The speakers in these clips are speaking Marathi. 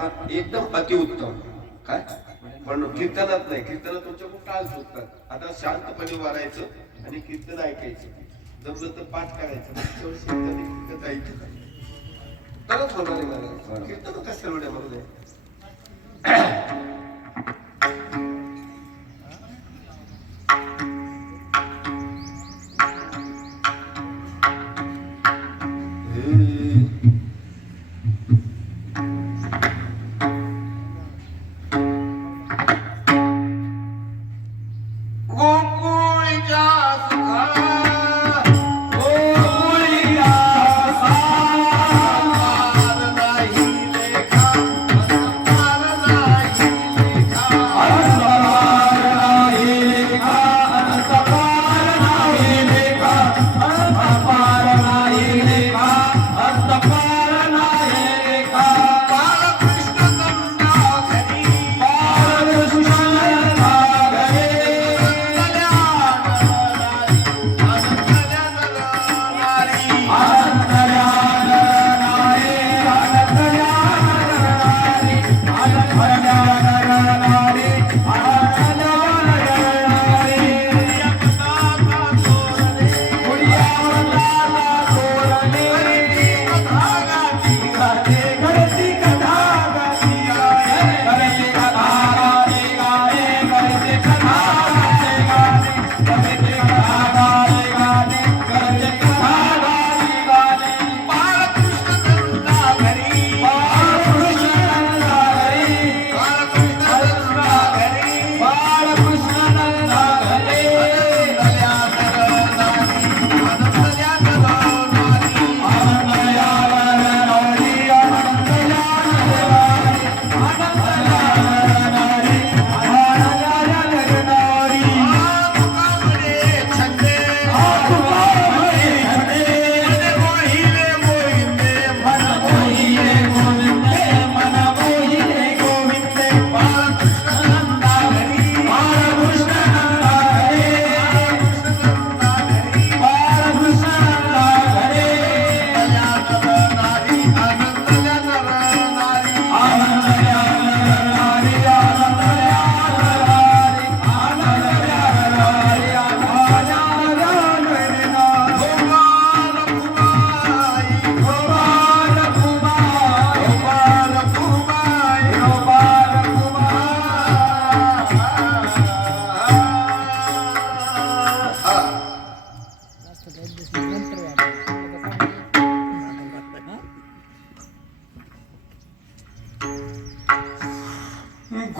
एकदम अतिउत्तम. काय पण कीर्तनात नाही. कीर्तनात तुमच्याकडून टाळ सुटतात. आता शांतपणे वारायचं आणि कीर्तन ऐकायचं. जमलं तर पाठ करायचं. कीर्तन ऐकायचं तरच होणार आहे. मला कीर्तन कसं एवढ्या मध्ये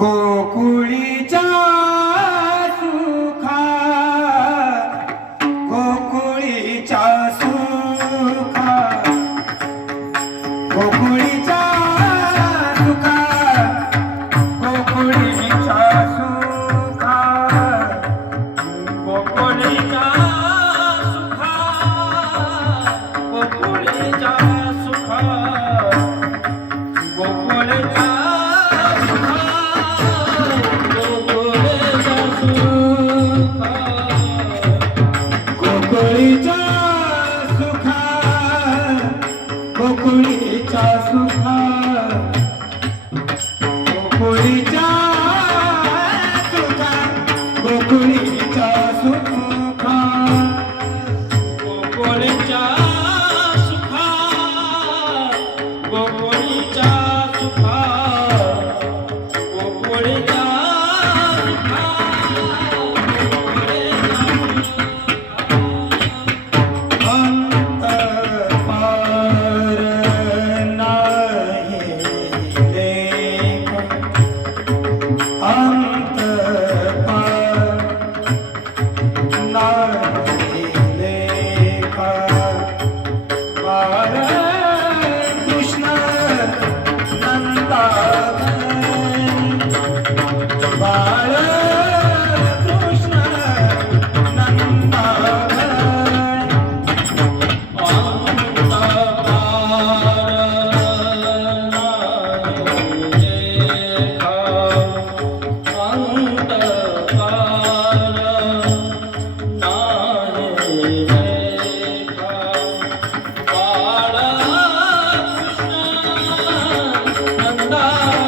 गोकुळीच्या सुखा गोकुळीच्या सुखा गोकुळीच्या सुखा गोकुळीच्या सुखा गोकुळीच्या सुखा गोकुळीच्या सुखा गोकुळीच्या गोकुळीच्या सुखा गोकुळीच्या सुखा गोकुळीच्या सुखा गोकुळीच्या सुखा गोकुळीच्या सुखा गोकुळीच्या Nanda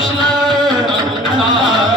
कृष्ण नंदारे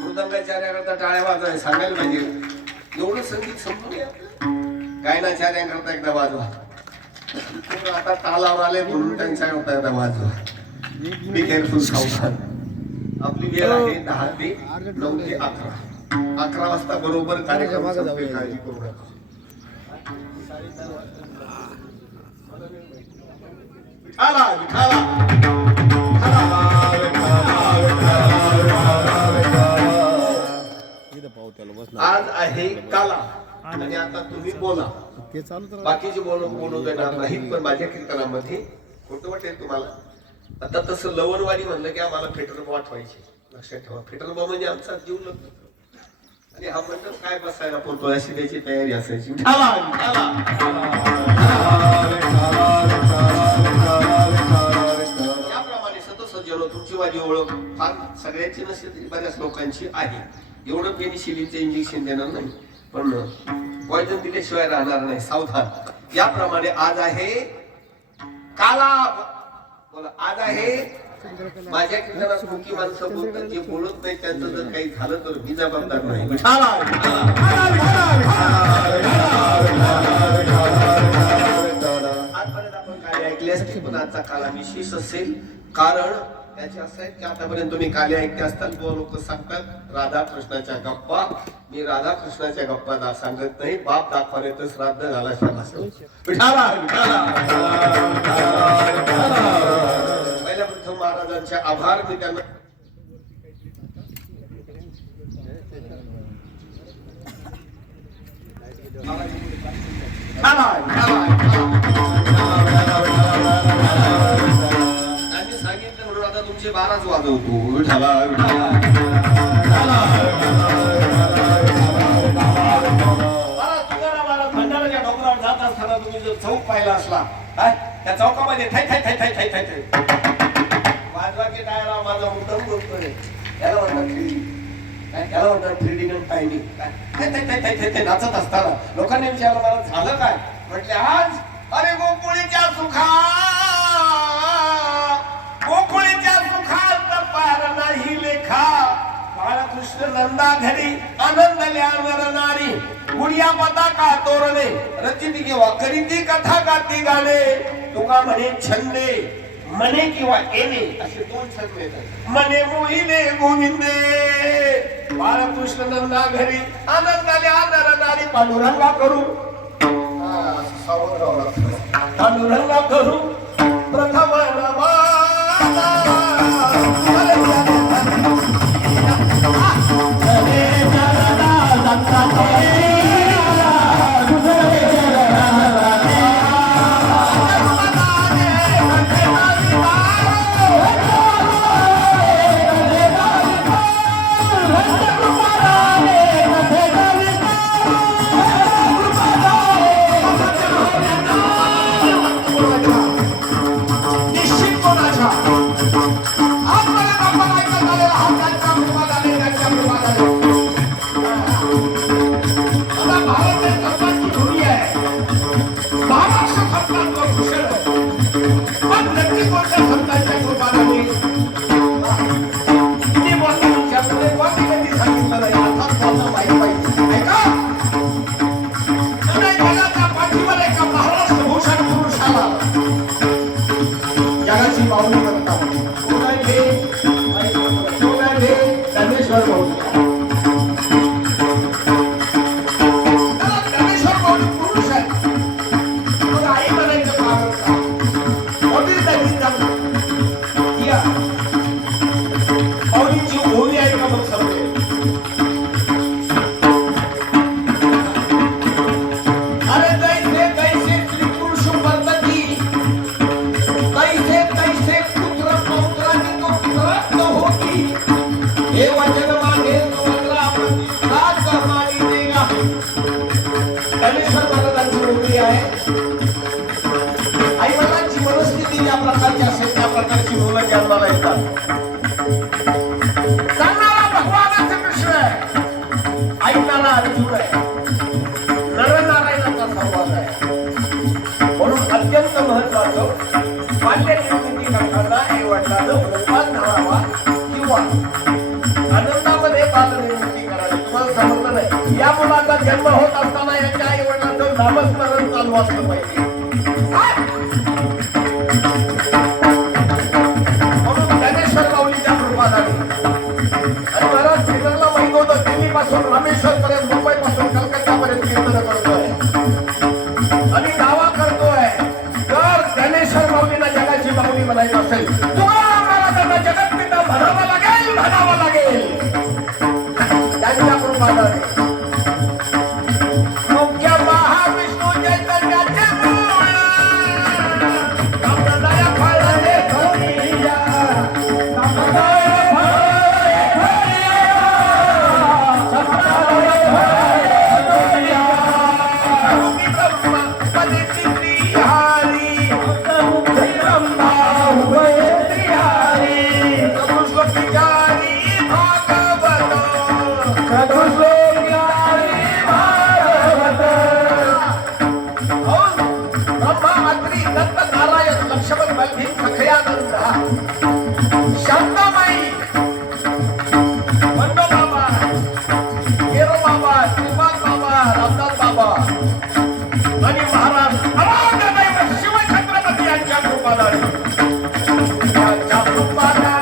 मृदंगाचार्याकरता टाळ्या वाजवाय सांगायला पाहिजे. एवढं संगीत समजून घ्या. गायनाचार्याकरता एकदा वाजवा. पण आता तालावर आले म्हणून त्यांच्याकरता एकदा वाजवा. बी केअरफुल सावधान. आपली वेळ आहे 10 ते 9 ते 11. 11 वाजता बरोबर कार्यक्रम संपेल. काळजी करू नका. विठाला आज आहे काला आणि आता तुम्ही बोला. बाकीचे बोलू देणार नाहीत. पण माझ्या कीर्तनामध्ये खोटं वाटेल तुम्हाला. आता तसं लवणवाडी म्हणलं की आम्हाला फेटरबा आठवायचे. लक्षात ठेवा, फेटरबा म्हणजे आमचा जीव लागतो. आणि हा मंडप काय बसायला पोहोचतो अशी त्याची तयारी असायची. याप्रमाणे सतसज्जनो तुमची माझी ओळख फार सगळ्यांची नसते तरी बऱ्याच लोकांची आहे. एवढं पेनिसिलिनचं इंजेक्शन देणार नाही, पण पॉइझन दिल्याशिवाय राहणार नाही. सावधान. याप्रमाणे आज आहे काला. बोला, आज आहे. माझ्या कीर्तनात मुख्य माणसं बोलतात, जे बोलत नाही त्यांचं जर काही झालं तर मी जबाबदार नाही. आजपर्यंत आपण काले ऐकले असतील, पण आजचा काला विशेष असेल. कारण त्याचे असं आहे की आतापर्यंत तुम्ही काले ऐकले असतात. लोक सांगतात राधाकृष्णाच्या गप्पा. मी राधाकृष्णाच्या गप्पा सांगत नाही. बाप दाखवाले तर श्राद्ध झाला शाबास. पहिल्या प्रथम महाराजांचे आभार. मी त्यांना सांगितलं म्हणून आता तुमचे 12च वाजवतो. विठाला भंडाराच्या डोंगरावर जात असताना तुम्ही जर चौक पाहिला असला, त्या चौकामध्ये थाय थाय थाय थाय थाय थाय थाय वाजवाचे टायरा माझा मुद्दाम बोलतोय. याला म्हणतात थ्रीडी. याला म्हणतात थ्रीडी आणि फायडी. थाय थाय थाय थाय थाय थाय नाचत असताना लोकांनी विचारलं मला झालं काय. म्हटले आज अरे गोकुळीच्या सुखा, गोकुळीच्या सुखात पार नाही लेखा. बाळकृष्ण नंदा घरी आनंदल्या नरनारी. गुडिया पताका तोरणे रचिती किंवा करीती कथा गाती गाणे. तुका म्हणे छंदे मने किंवा येणे असे 2 छंद येतात. मने मोहिले गोविंदे. बाळकृष्ण नंदा घरी आनंदल्या नरनारी. पांडुरंगा करू पांडुरंगा करू प्रथम आपल्याला बाप्पा ऐकत आलेला हा त्यांचा प्रभात आले त्यांच्या प्रभात आले आता भारत देश धर्माची भूमी आहे महाराष्ट्र धर्मांवर भूषण आहे पण नक्की कोणत्या संतांच्या कृपाने किती मोठा विचारले कोणी कधी सांगितलं नाही अर्थात कोणता माहीत पाहिजे ऐका नाही जगाच्या पाठीवर एका महाराष्ट्र भूषण पुरुषाला जगाची माऊली करतात ज्ञानेश्वर माऊली ज्ञानेश्वर माऊली पुरुष आहे मग आई म्हणायचं वडील त्यांनी या माऊलीची ओळी आहे का मग समजेल अरे कैसे कैसे स्त्री पुरुष वर्तती कैसे कैसे पुत्र पौत्रांनी तो प्रयत्न होती हे वचन मागे तुम्हाला आपण साथ करणारी देगा ज्ञानेश्वर महाराजांची ओळी आहे आई वडिलांची मनस्थिती ज्या प्रकारची असेल त्या प्रकारची मुलं जन्माला येतात सांगणारा भगवानाचा कृष्ण आहे ऐकणारा अर्जुन आहे नरनारायणाचा संवाद आहे म्हणून अत्यंत महत्वाचं मान्य निर्मिती करताना आई वडिलांना मोबाईल धरावा किंवा आनंदामध्ये बालनिर्मिती करावी तुम्हाला समजलं नाही या मुलाचा जन्म होत असताना याच्या आई वडिलांचं नामस्मरण चालू असलं पाहिजे म्हणून ज्ञानेश्वर माऊलीच्या कृपा झाली आणि महाराज श्रीधरला माहित होतं दिल्लीपासून रामेश्वर पर्यंत मुंबई पासून कलकत्तापर्यंत कीर्तन करतोय आणि दावा करतोय तर ज्ञानेश्वर माऊलीला जगाची माऊली म्हणायचं असेल तुकाराम महाराजांना जगतपिता म्हणावं लागेल त्यांच्या कृपा झाली मुख्य महाविष्णू चैतन्याचे मूळ संप्रदाय फळले धोनिया संप्रदाय फळले धोनिया ब्रह्मा पदिती त्रिहारी ब्रह्मा उभय त्रिहारी चतुष्लोकी भागवत ब्रह्मा अत्रि दत्त नारायण लक्ष्मण बलभीम सखयानंद शांताबाई बंडो बाबा केरो बाबा श्रीपाद बाबा रामदास बाबा आणि महाराज अराध्य शिवछत्रपती यांच्या कृपाला त्यांच्या कृपाला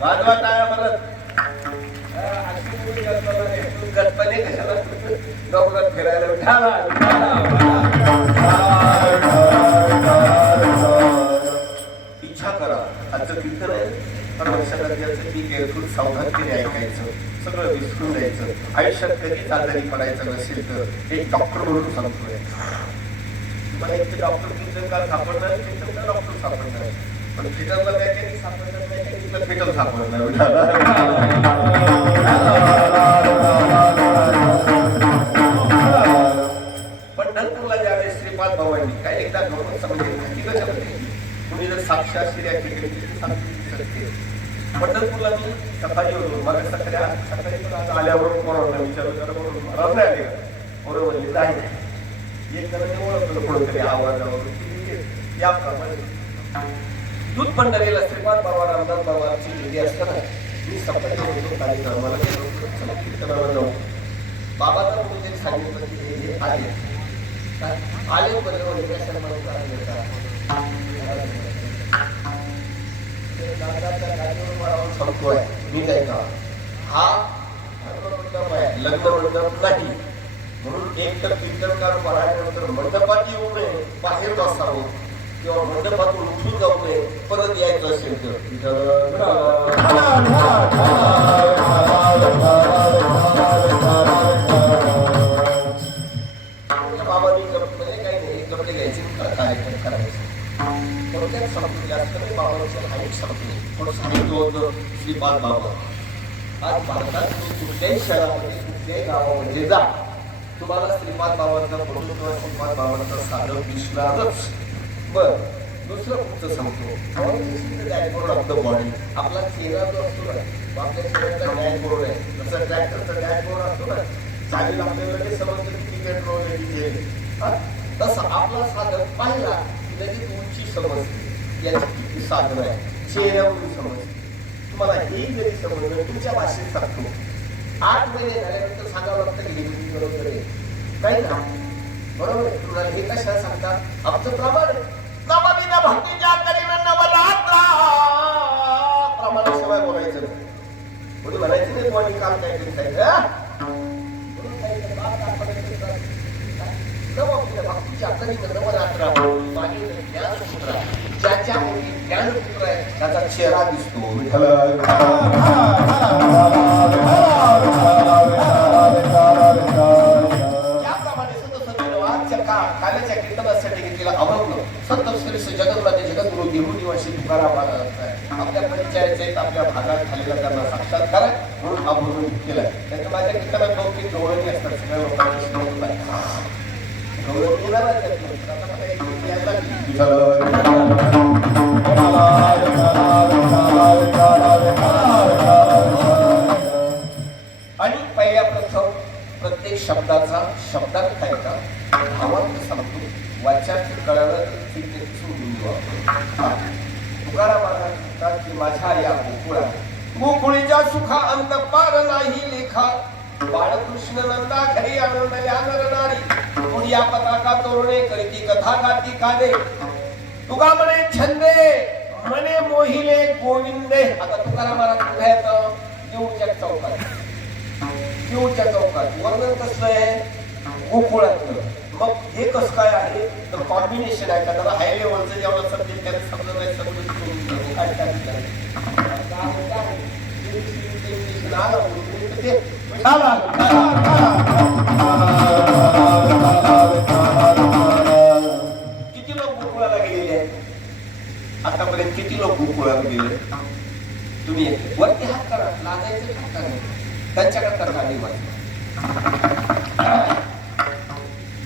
वाजवा टाळ्या परत. अशी मुली गणपती कशाला डोंगरात फिरायला ढाला, इच्छा करा. आजचं कीर्तन आहे पण लक्षात घ्यायचं की केअरफुल सावधानतेने ऐकायचं, सगळं विसरून द्यायचं. आयुष्यात कधीच आजारी पडायचं नसेल तर एक डॉक्टर म्हणून सांगतोय. मला एक डॉक्टर कीर्तनकार सापडणार, कीर्तनकार डॉक्टर सापडणार, पण फिटरला मेकॅनिक सापडणार, मेकॅनिकला फिटर सापडणार. पंढरपूरला ज्यावेळेस श्रीपाद भावांनी काय एकदा गमत समजली, तुम्ही जर साक्षात श्री पंढरपूरला मी सकाळी होतो. मला सकाळी आल्याबरोबर कोणाला विचारलं आले बरोबर एक जणांनी ओळखलं कोणतरी आवाजावर. याप्रमाणे दूध पंढरीला श्रीपाद बाबा रामदास बाबाची विधी असताना मी सकाळी होतो कार्यक्रमाला कीर्तनाला जाऊ. बाबांना कोणीतरी सांगितलं की हे आले बरोबर सांगतोय मी काय का हा लग्न मंडप नाही म्हणून एक तर कीर्तनकार परायनंतर मंडपात येऊ नये, बाहेर बसावं किंवा मंडपातून उठून जाऊ नये, परत यायचं असेल तर बाबांनी म्हणजे काही नाही कपडे घ्यायचे कार्यक्रम करायचे. थोडक्यात सांगतो जास्त नाही बाबांचं अनेक सांगतो थोडं सांगितलं होतं श्रीपाद बाबा. आज भारतात कुठल्याही शहरामध्ये कुठल्याही गावामध्ये जा तुम्हाला श्रीपाद बाबांचा फोटो किंवा श्रीपाद बाबांचा साधक दिसणारच. बर दुसरं पुढचं सांगतो डॅशबोर्ड ऑफ द बॉडी. आपला चेहरा जो असतो ना आपल्या चेहऱ्याचा डॅशबोर्ड आहे, जसं ट्रॅक्टरचा डॅशबोर्ड असतो ना चालेल आपल्याला ते समजतं किती पेट्रोल तसं आपला साधक पाहिला की लगेच उंची समजते याची किती साधन आहे, चेहऱ्यावरून समजते. तुम्हाला हे जरी समजलं तुमच्या भाषेत सांगतो 8 महिने झाल्यानंतर सांगावं लागतं की हे बरोबर आहे नाही का, बरोबर आहे. तुम्हाला हे कशाला सांगतात आमचं प्रमाण आहे. नवदिन भक्तीच्या करीन नवरात्रा प्रमाणाशिवाय बोलायचं कोणी म्हणायचं नाही कोणी काम काय करीत आहे. भक्तीच्या करीन नवरात्रा ज्याच्या ज्ञानपुत्र आहे त्याचा चेहरा दिसतो. काल्याच्या कीर्तनासाठी घेतलेला अभंग संत श्री जगन्नाथ जगद्गुरु देहूनिवासी तुकाराम आपल्या परिचयाचे आपल्या भागात झालेला त्यांना साक्षात्कार आहे म्हणून अभंग केलाय. त्याच्या माझ्या कीर्तनात लौकिक गौरवी असतात सगळ्या लोकांची आणि पहिल्या प्रथम प्रत्येक शब्दाचा शब्दार्थ आहे का भावार्थ सांगतो वाच्याची कळालं तुकाराम म्हणतात की माझ्या या गोकुळा गोकुळीच्या सुखा अंत पार नाही लेखा बाळकृष्ण नंदा घरी आनंद या नरनारी कोण या पताका तोरणे करती कथा गाती कादे तुका म्हणे छंदे म्हणे मोहिले गोविंदे. आता तुकाराम महाराज कुठे येतं देऊळच्या चौकात वर्णन कसं आहे गोकुळातलं. मग हे कसं काय आहे तर कॉम्बिनेशन आहे का त्याला हाय लेवलचं जेवढं सब्जेक्ट त्याला समजत नाही किती लोक गोकुळाला गेलेले आहेत आतापर्यंत, किती लोक गोकुळाला गेले तुम्ही वरती हात करा लागायचं हात करा त्यांच्याकडे गाडी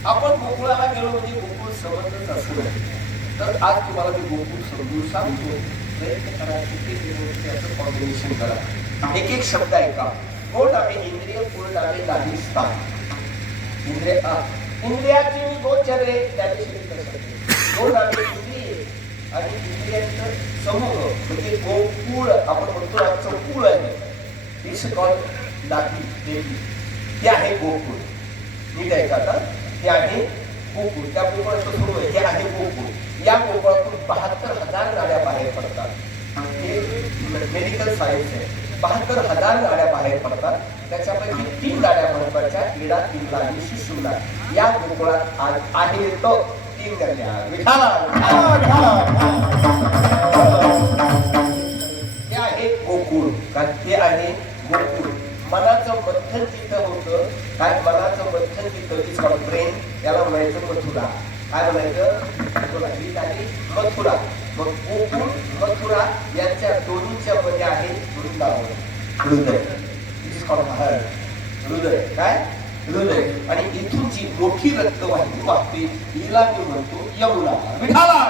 आपण गोकुळाला गेलो म्हणजे गोकुळ समजच असलं तर आज तुम्हाला मी गोकुळ समजून सांगतो. प्रयत्न करा त्याचं कॉम्बिनेशन करा. एक एक शब्द आहे का गोड आहे इंद्रिय पूर्ण आहे लादी स्थान इंद्रियाची गोचरे गोड आहे इंद्रिय आणि इंद्रियांचं समूह म्हणजे गोकुळ आपण म्हणतो आमचं कुळ आहे. इट्स कॉल्ड लादी देवी हे आहे गोकुळ. नीट आहे का आता हे आहे गोकुळ. त्या गोकुळाचं सुरू आहे हे आहे गोकुळ. या गोकुळातून 72,000 गाड्या बाहेर पडतात. हे मेडिकल सायन्स आहे. 72,000 गाड्या बाहेर पडतात. त्याच्यापैकी 3 गाड्या महत्वाच्या, इडा, तिमला आणि शिशुला. या गोकुळात आज आहे तो 3 गाड्या. विठाला ते आहे गोकुळ. कारण ते आहे गोकुळ. मनाचं बंधन जिथं होतं, काय मनाचं बंधन जिथं तिचं ब्रेन, याला म्हणायचं मथुरा. काय म्हणायचं? मथुरा. ही झाली मथुरा. मग गोकुळ मथुरा यांच्या दोन्हीच्या मध्ये आहे वृंदावन, हृदय. हृदय काय? हृदय. आणि इथून जी मोठी रक्तवाहिनी वाहते हिला मी म्हणतो यमुना. विठाला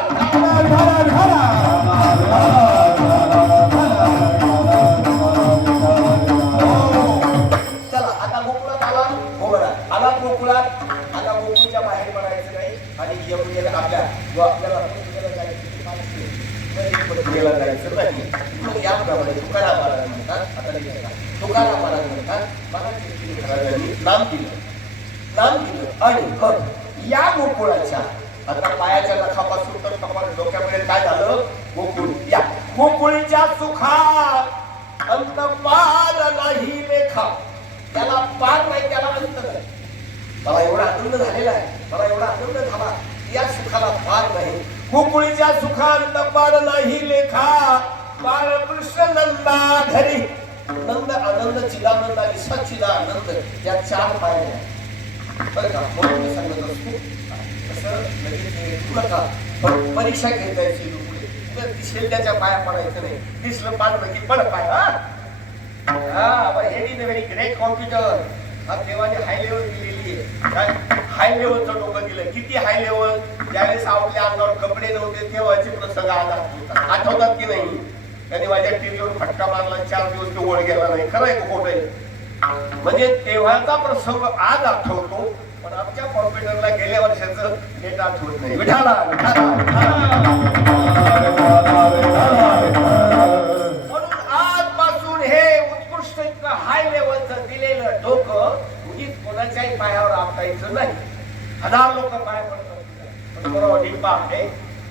चला आता गोकुळात आला. गोकुळात आला. गोकुळात आता गोकुळच्या बाहेर पडायचं नाही आणि यमुनेला आपल्याला जायचं नाही. मग याप्रमाणे तुकाराम महाराज म्हणतात, आता तुकाराम महाराज म्हणतात महाराजांनी नाम दिलं आणि मग या गोकुळाच्या आता पायाच्या नखापासून तर कपाळ डोक्यामध्ये काय झालं? गोकुळ. या गोकुळीच्या सुखात अंत पार नाही लेखा. त्याला पार नाही, त्याला अंत नाही. मला एवढा आनंद झालेला आहे, मला एवढा आनंद झाला, या सुखाला पार नाही. गोकुळीच्या सुखांत पार नाही लेखा. बाळकृष्ण नंदाधरी. नंद आनंद, चिदानंद आणि सच्चिदानंद या 4 पायऱ्या. बरं का? म्हणून मी सांगत असतो असं लगेच नका. पण परीक्षा घेता यायची शेंड्याच्या पाया पडायचं नाही. दिसलं पाडलं की पड पाय. हे व्हेरी ग्रेट कॉम्प्युटर. हा देवाने हाय लेवल दिलेली आहे. काय हाय लेवलचं डोकं दिलं. किती हाय लेवल? ज्यावेळेस आपल्या अंगावर कपडे नव्हते तेव्हाचे प्रसंग आठवतात की नाही? त्यांनी माझ्या टीव्हीवर फटका मारला, 4 दिवस तो ओळ गेला नाही. खरं आहे खोटं आहे? म्हणजे तेव्हाचा प्रसंग आज आठवतो, पण आमच्या कॉम्प्युटरला गेल्या वर्षाचं डेटा आठवत नाही. विठाला म्हणून आजपासून हे उत्कृष्ट इतकं हाय लेवलचं दिलेलं डोकं उगीच कोणाच्याही पायावर आपटायचं नाही. 1000 लोक पाया पडतात. बरोबर डिंपा आहे,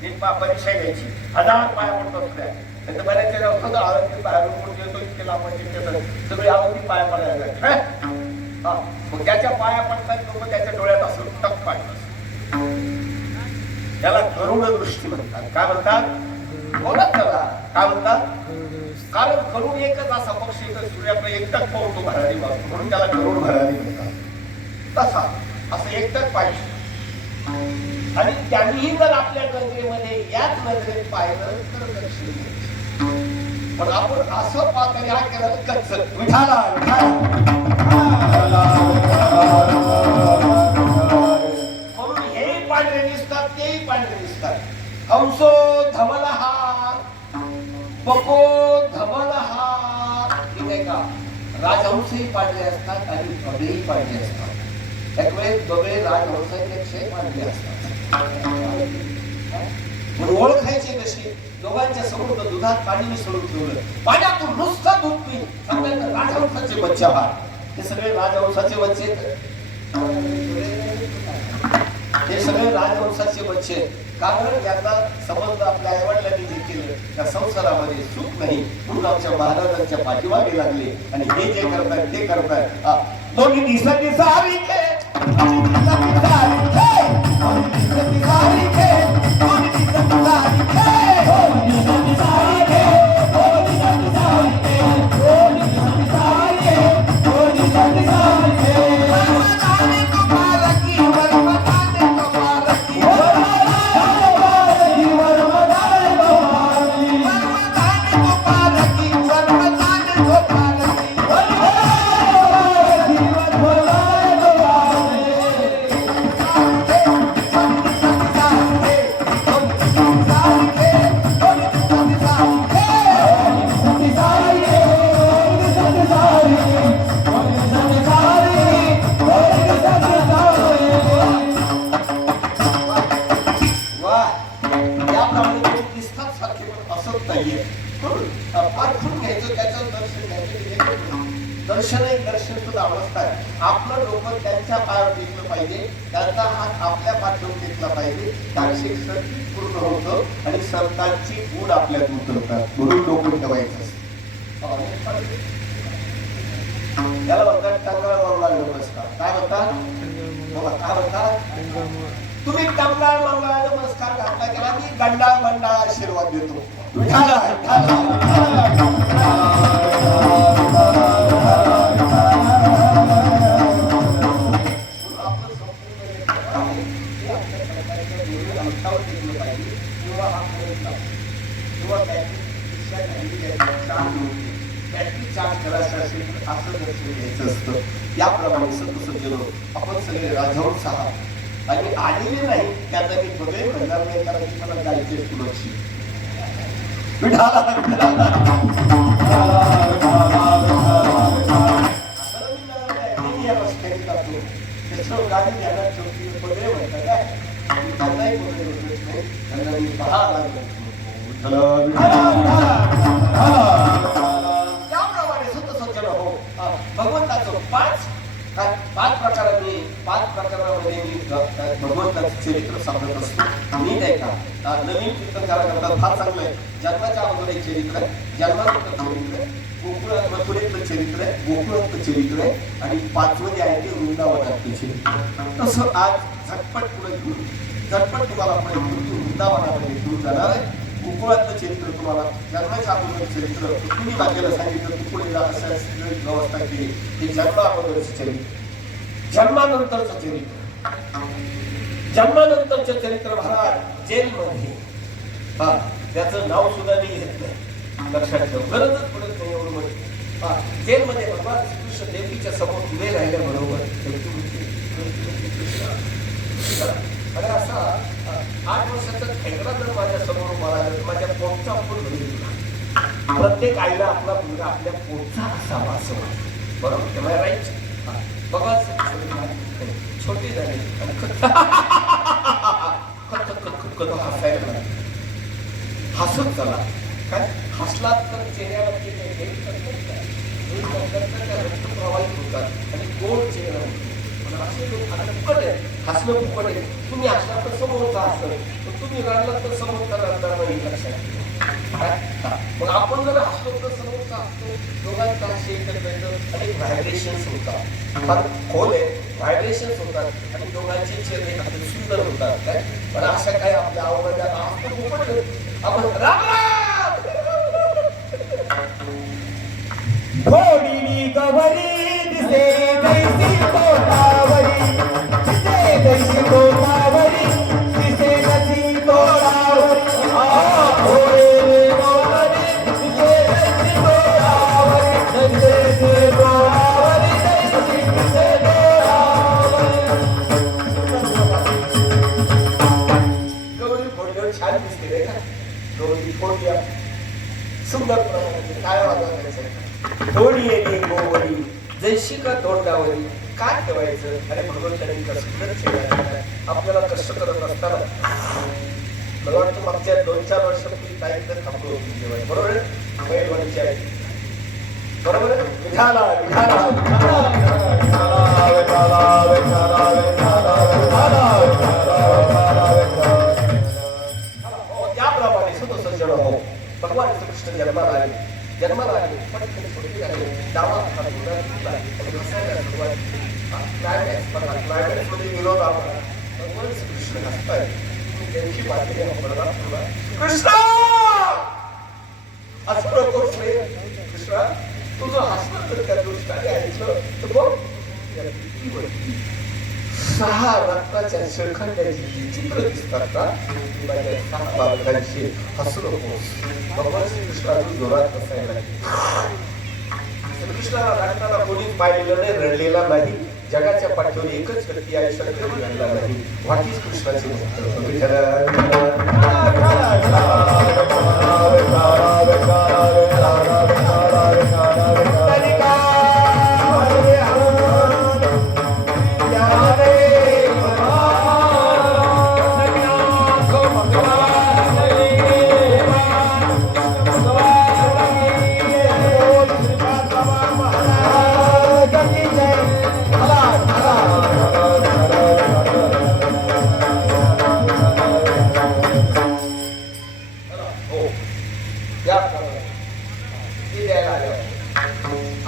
डिंपा परीक्षा घ्यायची 1000 पाया पडतात. त्या बऱ्याच आळंदी पाया देतो इतके लांब सगळे आळंदी पाया पडायला. मग त्याच्या पाया पडतात लोक, त्याच्या डोळ्यात असं टक पाडतात. त्याला करुण दृष्टी म्हणतात. काय म्हणतात? बोलत त्याला काय म्हणतात? कारण करुण एकच असा पक्षी तर सूर्याकडे एकटक पाहतो भरारी मारतो, म्हणून त्याला करुण भरारी म्हणतात. तसा असं एकटक पाहिजे. आणि त्यांनीही जर आपल्या नजरेमध्ये याच नजरेत पाहिलं तर दर्शन. पण आपण असं पाहतो हा केला कच्च. विठाला म्हणून हे पांढरे दिसतात, तेही पांढरे दिसतात. हंसो धमलहा, बको धमलहा. ठीक आहे का? राजहंसही पांढरे असतात आणि बगळेही पांढरे असतात. त्यामुळे बगळे राजहंसापेक्षा पांढरे असतात. ओळखायचे कशी? दोघांच्या समोर दुधात पाणी मिसळून ठेवलं, पाण्यातून नुसतं दूध पी. राजहंसाचे बच्चे आहात. हे सगळे राजहंसाचे बच्चे, हे सगळे राजहंसाचे बच्चे. कारण यांना संबंध आपल्या आईवडिलांनी जे केलं त्या संसारामध्ये सुख नाही, म्हणून आमच्या महाराजांच्या पाठीमागे लागले आणि हे जे करतात ते करतात. दोन्ही दिसती सारी खे, दर्शन एक दर्शन सुद्धा अवस्था आहे. आपलं डोकं त्यांच्या पायावर टेकलं पाहिजे, त्यांचा हात आपल्या पाठीवर टेकला पाहिजे. त्याचे शक्ती पूर्ण होतं आणि संतांची गुण आपल्यात उतरतात. म्हणून डोकं ठेवायचं असतं. त्याला म्हणतात टंगळ मंगळ नमस्कार. काय म्हणतात? बोला, काय म्हणतात? तुम्ही टंगळ मंगळ नमस्कार घातला केला, मी गंडाळ मंडाळ आशीर्वाद देतो. याप्रमाणे सत्सज्जनो आपण सगळे राजहंस आहात आणि आलेले नाही त्यांना मी बघे म्हणणार नाही, कारण की मला जायचे तुळशी गाडी घ्यायला छोटी बघे म्हणतात काय त्यांनाही बघे म्हणत नाही, त्यांना मी पाहा भगवंताचं पाच प्रकारामध्ये मी भगवंताचं चरित्र सांगत असतो. नीट आहे का? नवीन कीर्तनकार करतात, फार चांगलं आहे. जन्माच्या अगोदर एक चरित्र आहे, जन्मानंतर चरित्र आहे, गोकुळात मथुरेतलं चरित्र आहे, गोकुळातलं चरित्र आहे आणि पाचवं जे आहे ते वृंदावनातलं चरित्र. तसं आज झटपट पुढे घेऊन झटपट तुम्हाला पुढे वृंदावनामध्ये घेऊन जाणार आहे. गोकुळातलं चरित्र तुम्हाला जन्माच्या अगोदर चरित्र तुम्ही बाकीला सांगितलं की पुढे व्यवस्था केली. हे जन्मा अगोदरचं चरित्र, जन्मानंतरचं चरित्र. जन्मानंतरचं चरित्र महाराज जेलमध्ये, त्याचं नाव सुद्धा मी घेत नाही, लक्षात ठेव, गरजच पडत नाही एवढं. जेलमध्ये भगवान श्रीकृष्ण देवीच्या समोर उभे राहिल्याबरोबर अरे असा 8 वर्षाचा खेकडा जर माझ्या समोर मला माझ्या पोटचा आपण बघितला. प्रत्येक आईला आपला मुलगा आपल्या पोटचा असावा असं वाटतं, बरोबर? राईट. बघा छोटी झाली आणि हसायला लागली. हसत चला, काय हसलात तर चेहऱ्यावरती प्रवाहित होतात आणि गोड चेहरा होतो. हसणं फुकट आहे. तुम्ही हसला तर समोरचा हसलं, तुम्ही रडला तर समोरचा रडणार नाही, लक्षात. मग आपण जर हसलो तर समोरचा हसतो, दोघांचा असे आणि व्हायब्रेशन्स होतात. फार खोल आहे, व्हायब्रेशन्स होतात आणि दोघांचे चेहरे अगदी सुंदर होतात. काय पण अशा काय आपल्या आवडल्या फुकट आपण थोडी गवरी दिसे कैसी तोडावरी, दिसे कैसी तोडावरी, दिसे कैसी तोडावरी, थोडी गवरी दिसे कैसी तोडावरी, दिसे कैसी तोडावरी, कैसी दिसे तोडावरी. गौरी फोडल्यावर छान दिसते रे का? गौरी फोडल्या सुंदर प्रमाणे काय वागायचं. थोडी येते गोवरी जैशी का तोंडावरी, काय ठेवायचं? अरे भगवंताने कष्ट आपल्याला कष्ट करत असताना मला वाटतं मागच्या 2-4 वर्षापूर्वी काय तर थांबलो होती, बरोबर आहे? बैलवाडीची आहे, बरोबर आहे? त्याप्रमाणे सतसज्जन हो, भगवान श्रीकृष्ण जन्माला आले, जन्माला आले पटकन छोटी झाले, डावा क्लायमॅक्समध्ये विरोध आला. भगवान श्रीकृष्ण हसताय, त्यांची बातमी कृष्ण हसू नकोस रे कृष्णा, तुझं हसणं तर त्या दृष्टाने ऐकलं तर बघ 6 रक्ताच्या शिळखंड्याची चित्र दिसतात का? माझ्या 6 बालकांची हसू नकोस. भगवान श्रीकृष्णाची जोरात हसायला लागली. श्रीकृष्णाला रडताना कोणी पाहिलेलं नाही, रडलेला नाही. जगाच्या पाठीवर एकच व्यक्ती आयुष्यात कधी रडला नाही, वाटीच कृष्णाची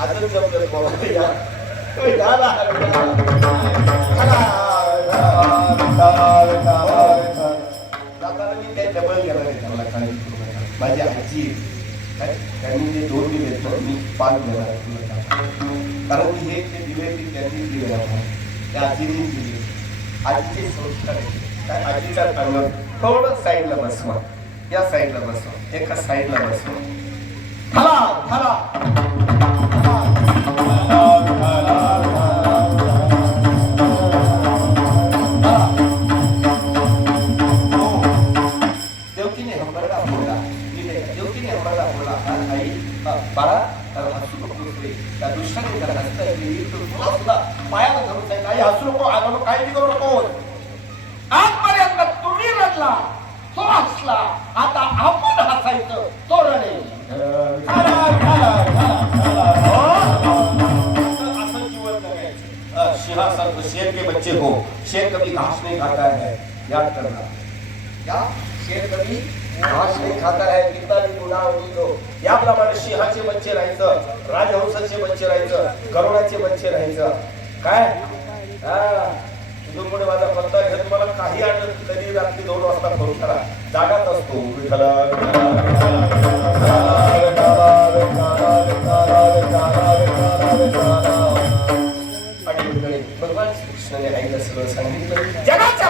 आजच जमलं बाबा या या ना. जाताना मी ते डबल घेणार आहे मला काय माझी आजी काय त्यांनी जे 2 दिले तर मी 5 घेणार आहे तुला. कारण की हे ते दिले ते त्यांनी दिले आहे त्या आजीने दिले. आजीचे संस्कार काय आजीचा टांगण थोडं साईडला बसवा या साईडला बसवा एका साईडला बसवा. थाला थाला देवकीने हंबरला फोडला देवकीने हंबरला फोडला आई बाळा हसू नको त्या दुष्टाने त्याला हसता सुद्धा पायाला धरून सांगितलं आई हसू नको आलो काळजी करू नको. आजपर्यंत तुम्ही रडला तो हसला आता आपण हसायचं तो रडेल. असं जीवन जगायचं. सिंहासन शेर के बच्चे हो शेर कभी घास नहीं खाता है याद करना. क्या शेर कभी घास नहीं खाता है कितना भी गुनाह हो तो याप्रमाणे सिंहाचे बच्चे राहायचं राजहंसाचे बच्चे राहायचं गरुडाचे बच्चे राहायचं. काय तुझ्यामुळे माझा पत्ता घेत मला काही आठवत तरी रात्री 2 वाजता फोन करा जागाच असतो. भगवान कृष्णाने आईला सगळं सांगितलं. जगाच्या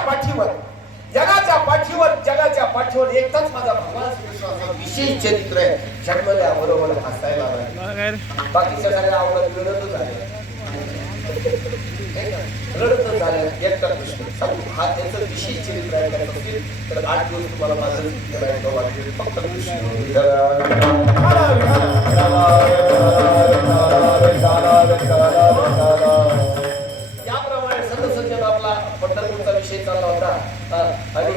पाठीवर एकटाच माझा भगवान कृष्णाचा विशेष चरित्र आहे. जन्मल्याबरोबर हसायला लागला. बाकीच्या सगळ्या आवडत रडतच झाल्या एकटा कृष्ण हा त्याचं विशेष चरित्र आहे. तर 8 दिवस तुम्हाला माझं फक्त याप्रमाणे सदसज्जन आपला पंढरपूरचा विषय चालला होता. आणि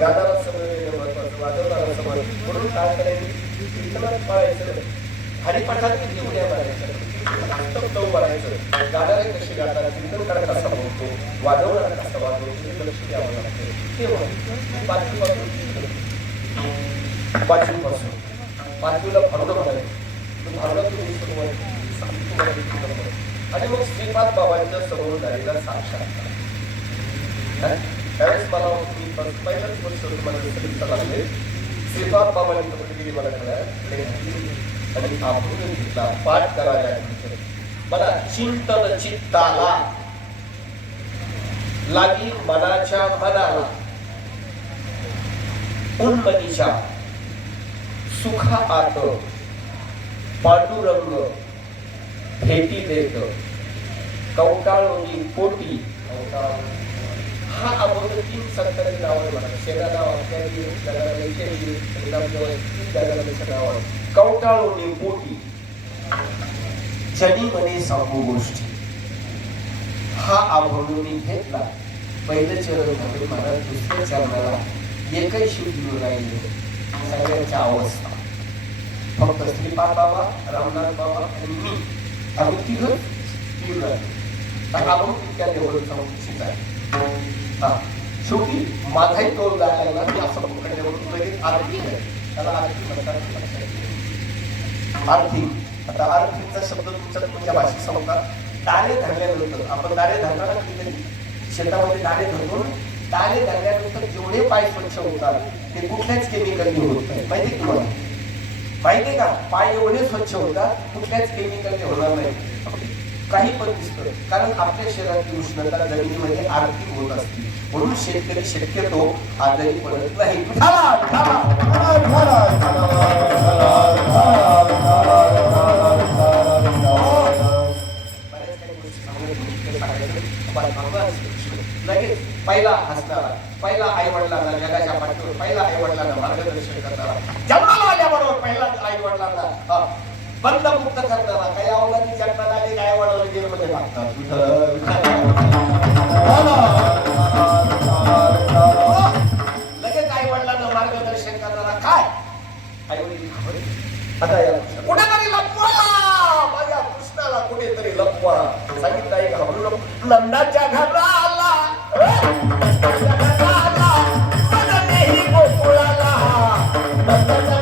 गाणारा समज वाजवणारा समज म्हणून काय करायचं हरिपाठात किती उड्या मारायच्या मारायचं गाणारे कशी गाणारा कीर्तनकार कसा बोलतो वाजवणारा कसा वाजवतो लक्ष द्यावं लागतं. पाचवीला फरक आणि मग श्रीपाद बाबांच्या समोर झालेला साक्षात त्यावेळेस मला पहिल्याच वर्ष मला लागले. श्रीपाद बाबांनी प्रतिनिधी मला आणि आपण घेतला पाठ करायला मला चिंतन चित्ताला लागी मनाच्या मनाला उन्मनीच्या सुखात पांडुरंग भेटी देत कवटाळोनी पोटी. हा अगोदर 3 सरकारी नाव आहे. मला शेगाव नाव आहे. कवटाळोनी पोटी जनी मने सांगू गोष्टी. हा आभोडून घेतला पहिलं चरण घालून मला दुसऱ्या चरणाला एकही शिव घेऊन राहिले. सगळ्यांच्या अवस्था फक्त श्रीपाद बाबा रामनाथ बाबा आणि मी आम्ही तिघं तीन आपण त्या लेवल जाऊन आहे. शेवटी माझाही तोल जायला लागला की असं लगेच आरती आहे त्याला आरती म्हणतात. आर्थिक आता आर्थिकचा शब्द तुमच्या तुमच्या भाषेत समजा. दाणे धरल्यानंतर आपण दाणे धरणार शेतामध्ये दाणे धरून दाणे धरल्यानंतर जेवढे पाय स्वच्छ होतात ते कुठल्याच केमिकलने होत नाही. माहिती तुम्हाला माहिती का पाय एवढे स्वच्छ होतात कुठल्याच केमिकलने होणार नाही. काही पण दिसतं कारण आपल्या शरीराची उष्णता जमिनीमध्ये आर्थिक होत असते म्हणून शेतकरी शक्यतो आजारी पडत नाही. लगेच पहिला हसणारा पहिला आई वडिलांना जगाच्या पाठीवर पहिला आई वडिलांना मार्गदर्शन करणारा जन्माला आल्याबरोबर पहिला आई वडिलांना बंधमुक्त करणारा काही अवघाती जन्माला आले आई वडिलांना जेलमध्ये टाकतात. लगेच आई वडिलांना मार्गदर्शन करणारा काय आई वडील आता कुठेतरी लपवा माझ्या कृष्णाला कुठेतरी लपवा. सांगितलं आई घाबरू नको नंदाच्या घराला गोकुळाला नंदाच्या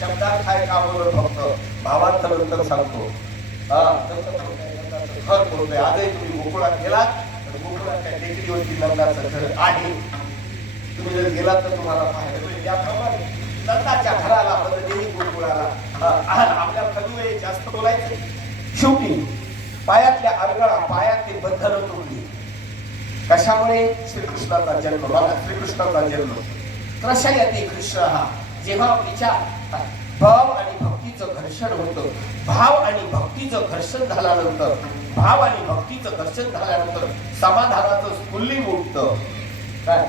शब्दात काय का बोलत फक्त भावार्थ नंतर सांगतो. खर बोलतोय. आजही तुम्ही गोकुळात गेलात तर गोकुळात त्या टेकडीवरती नंदाचं घर आहे. तुम्ही जर गेलात तर तुम्हाला पाहायला मिळेल. याप्रमाणे नंदाच्या घराला बदलेली गोकुळाला आपल्या कमी वेळ जास्त बोलायचं. शेवटी पायातल्या अडगळा पायातली बंधनं तोडली. कशामुळे? श्रीकृष्णाचा जन्म. बघा, श्रीकृष्णाचा जन्म कशा येते? कृष्ण हा जेव्हा विचार भाव आणि भक्तीचं घर्षण होतं, भाव आणि भक्तीचं घर्षण झाल्यानंतर समाधानाचं स्फुल्लिंग उठतं. काय?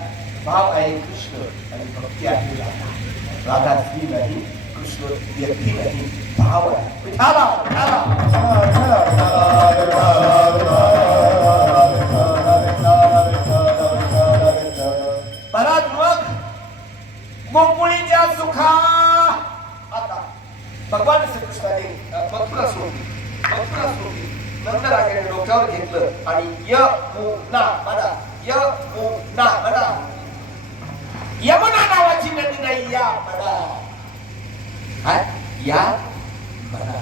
भाव आहे कृष्ण आणि भक्ती आहे राधा. राधा स्त्री नाही, कृष्ण व्यक्ती नाही, भाव आहे. विठाला, परत मग गोकुळीच्या सुखा आता भगवान श्रीकृष्णाने मथुरा सोडली. नंदराजाने डोक्यावर घेतलं आणि यमुना म्हणा यमुना नावाची नदी नाही, या म्हणा.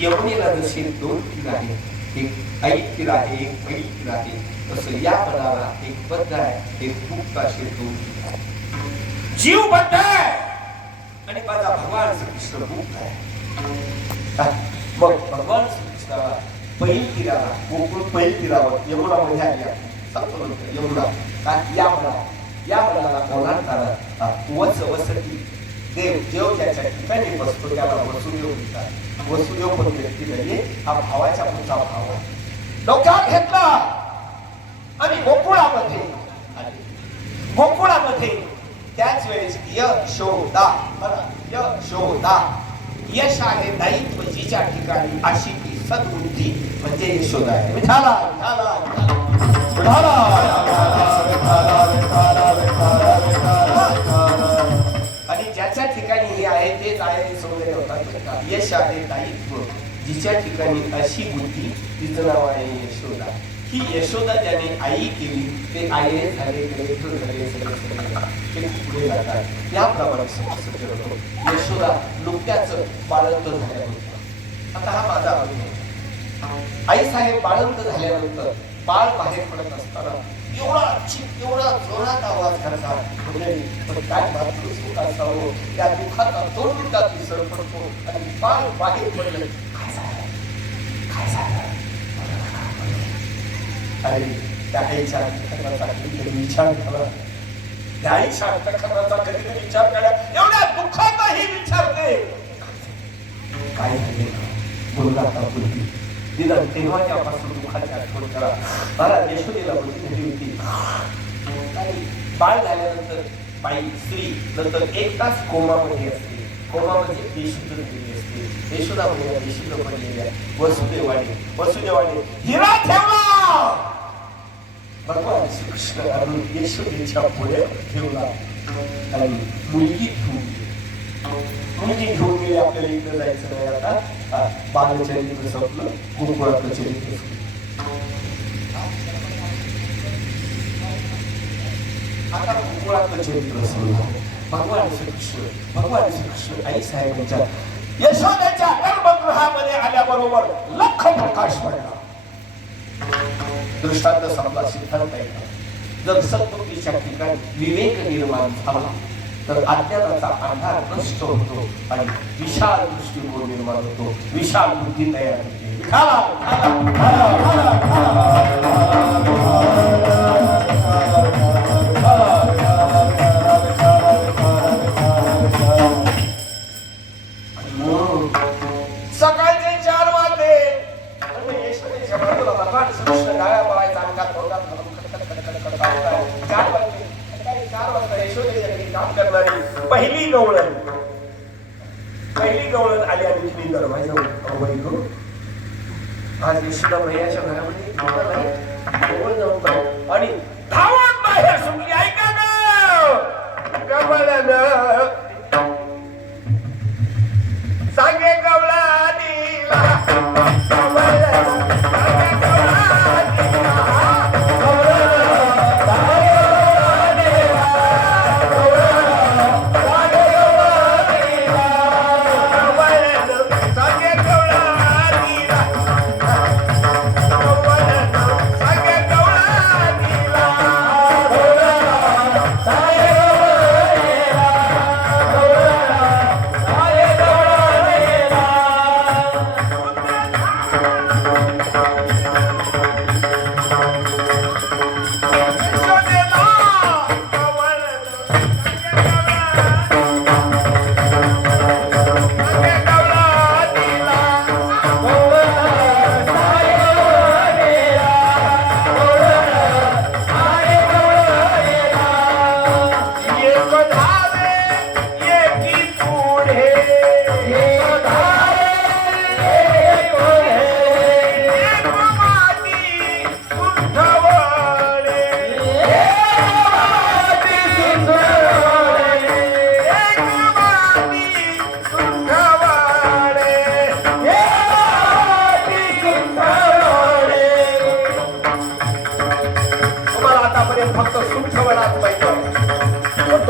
यमुनेला जसे 2 तीर आहेत, एक ऐक तीर आहे, एक गडी तीर आहे, तसं या पदाला एक बद्ध आहे, एक मुक्त असे 2 तीर आहे. जीव बद्ध आहे आणि माझा भगवान श्रीकृष्ण मुक्त आहे. मग भगवान श्रीकृष्णाला पहिल तीराला, गोकुळ पहिल तीरावर यमुना मध्ये आली. यमुना या पदाला ओलांडताना वसती देव जेव ज्याच्या ठिकाणी बसतो त्याला वसुदेव म्हणतात. वसुदेव पण व्यक्ती म्हणजे हा भावाच्या पुढचा भाव आहे. डोक्यात घेतला आणि गोकुळामध्ये त्याच वेळेस यशोदा यश आहे दायित्व जिच्या ठिकाणी अशी ती सद्बुद्धी म्हणजे यशोदा आहे. आणि ज्याच्या ठिकाणी हे आहे तेच आहे सौंदर्य होता. यश आहे दायित्व जिच्या ठिकाणी अशी बुद्धी तिचं नाव आहे यशोदा. ही यशोदा ज्याने आई केली ते आई झाले, ते पुढे जातात. याप्रमाणे यशोदा नुकत्याच बाळंत झाल्यानंतर, आता हा माझा अनुभव, आई साहेब बाळंत झाल्यानंतर बाळ बाहेर पडत असताना एवढा जोरात आवाज करतात. काय मातृसुख असावं, त्या दुःखाचा 2 मिनिटात विसर पडतो आणि बाळ बाहेर पडलं. काय झालं? अरे त्या आईच्या कधीतरी विचार करा. त्या आईच्या अंतःकरणाचा कधीतरी विचार करा. एवढ्या दुःखाचाही विचारते. काय झाले? मुलगा आता बुद्धी निदान तेव्हाच्यापासून दुःखाची आठवण करा. मला यशोदेला बुद्धी झाली होती. बाळ झाल्यानंतर बाई स्त्री नंतर 1 तास कोमामध्ये असते. कोमामध्ये बेशुद्ध झालेली असते. यशोदा म्हणजे बेशुद्ध पडलेली आहे. वसुदेवाने हिरा ठेवला. भगवान श्रीकृष्ण आणि यशोदेच्या पुढे ठेवला आणि मुलगी घेऊन गेली. आपल्याला इकडे जायचं नाही. आता बालचरित्र संपलं, गोकुळातलं चरित्र. आता गोकुळातलं चरित्र सुरू. भगवान श्रीकृष्ण आई साहेबांच्या यशोदेच्या गर्भगृहामध्ये आल्याबरोबर लख प्रकाश पडला. दृष्टांत समजा सिद्धांत आहे. जर सद्बुद्धीच्या ठिकाणी विवेक निर्माण झाला तर अज्ञानाचा अंधार नष्ट होतो आणि विशाल दृष्टिकोन निर्माण होतो, विशाल बुद्धी तयार होते. सकाळचे 4 वाजले. यशोदेच्या बाजूला भगवान श्रीकृष्ण डाव्या पायाचा अंगात होतात. 4 वाजता यशोदेच्या घरी काम करणारी पहिली गवळण आली आणि तुम्ही दरवाजा उघडलो. आज यशोदा भैयाच्या घरामध्ये आणि धावून बाहेर सुटली. ऐका सांगे गवळा दिला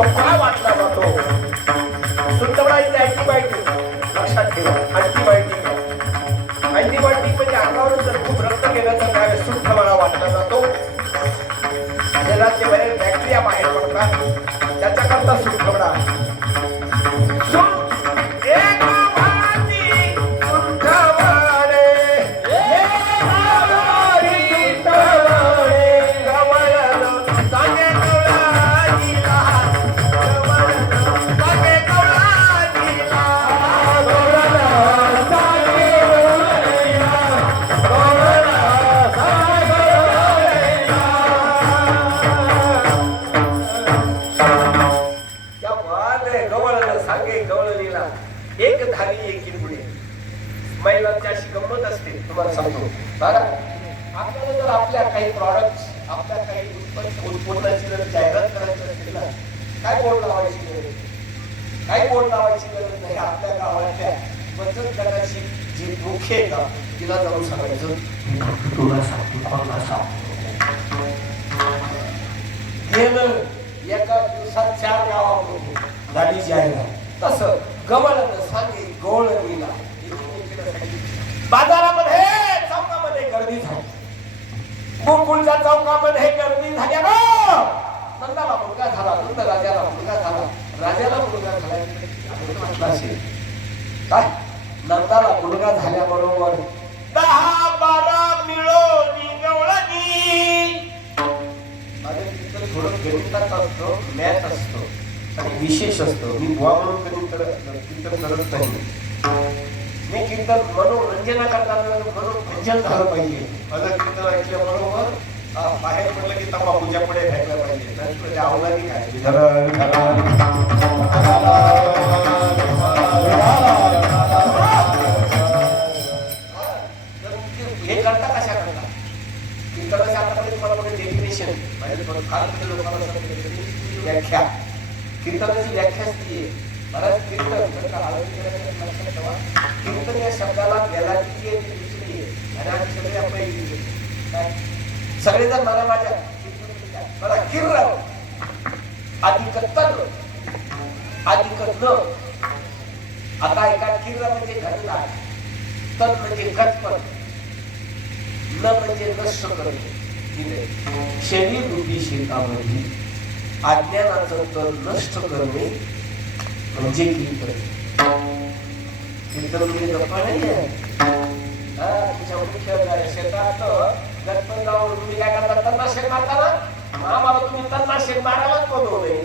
तो का वाटला जातो? सुतवडा इथे अँटीबायोटिक लक्षात ठेवा. अँटीबायोटिक म्हणजे अंगावरून जर खूप रक्त गेलं तर त्यावेळेस सुतवडा वाटला जातो. शरीरातले बरेच बॅक्टेरिया बाहेर पडतात, त्याच्याकरता सुतवडा. एक धारी एकी पुढे महिलांची अशी गंमत असते. तुम्हाला सांगतो बघा, आपल्याला जर आपल्या काही प्रॉडक्ट आपल्या काही उत्पन्नाची जर जाहिरात करायची असेल ना, काय बोर्ड लावायची गरज, काय बोर्ड लावायची गरज नाही. आपल्या गावातल्या बचत गटाची जी मुख्य आहे का, तिला जाऊन सांगायचं तुला गेलं एका दिवसात 4 गावामध्ये झाली जाहिरात. तसं गवळण सांगे गवळणीला बाजारामध्ये चौकामध्ये गर्दी झाली. गोकुळच्या चौकामध्ये गर्दी झाली. नंदाला मुलगा झाला, नंद राजाला मुलगा झाला, राजाला मुलगा झाला. काय नंदाला मुलगा झाल्याबरोबर 10-12 मिळून गवळणी. थोडं गणितात असतो, मॅथ असतो आणि विशेष असतो. मी बुवा म्हणून कीर्तन करत नाही. मी कीर्तन मनोरंजना करताना मनोरंजन झालं पाहिजे. माझं कीर्तन ऐकल्याबरोबर बाहेर पडलं की तंबाखूच्या पुढे फेकलं पाहिजे. त्याची आवडली काय हे करता कशा करता कीर्तनाच्या आतापर्यंत मला कुठे डेफिनेशन व्याख्या कीर्तनाची व्याख्याच ती आहे. बऱ्याच कीर्तन कीर्तन या शब्दाला वेलांटी आहे, दुसरी आहे आणि आम्ही सगळे आपल्या सगळेजण मला माझ्या मला किर्र अधिक तन अधिक न. आता एका किर्र म्हणजे घडला, तन म्हणजे घटपण, न म्हणजे नष्ट करणे. शरीर रूपी शेतामध्ये अज्ञानाचं तण नष्ट करणे म्हणजे कीर्तन. कीर्तन म्हणजे गप्पा नाही आहे. तुमच्या मुख्य शेतात गणपती जाऊन तुम्ही काय करता, तणनाशक मारता ना. आम्हाला तुम्ही तणनाशक मारायलाच बोलवलंय.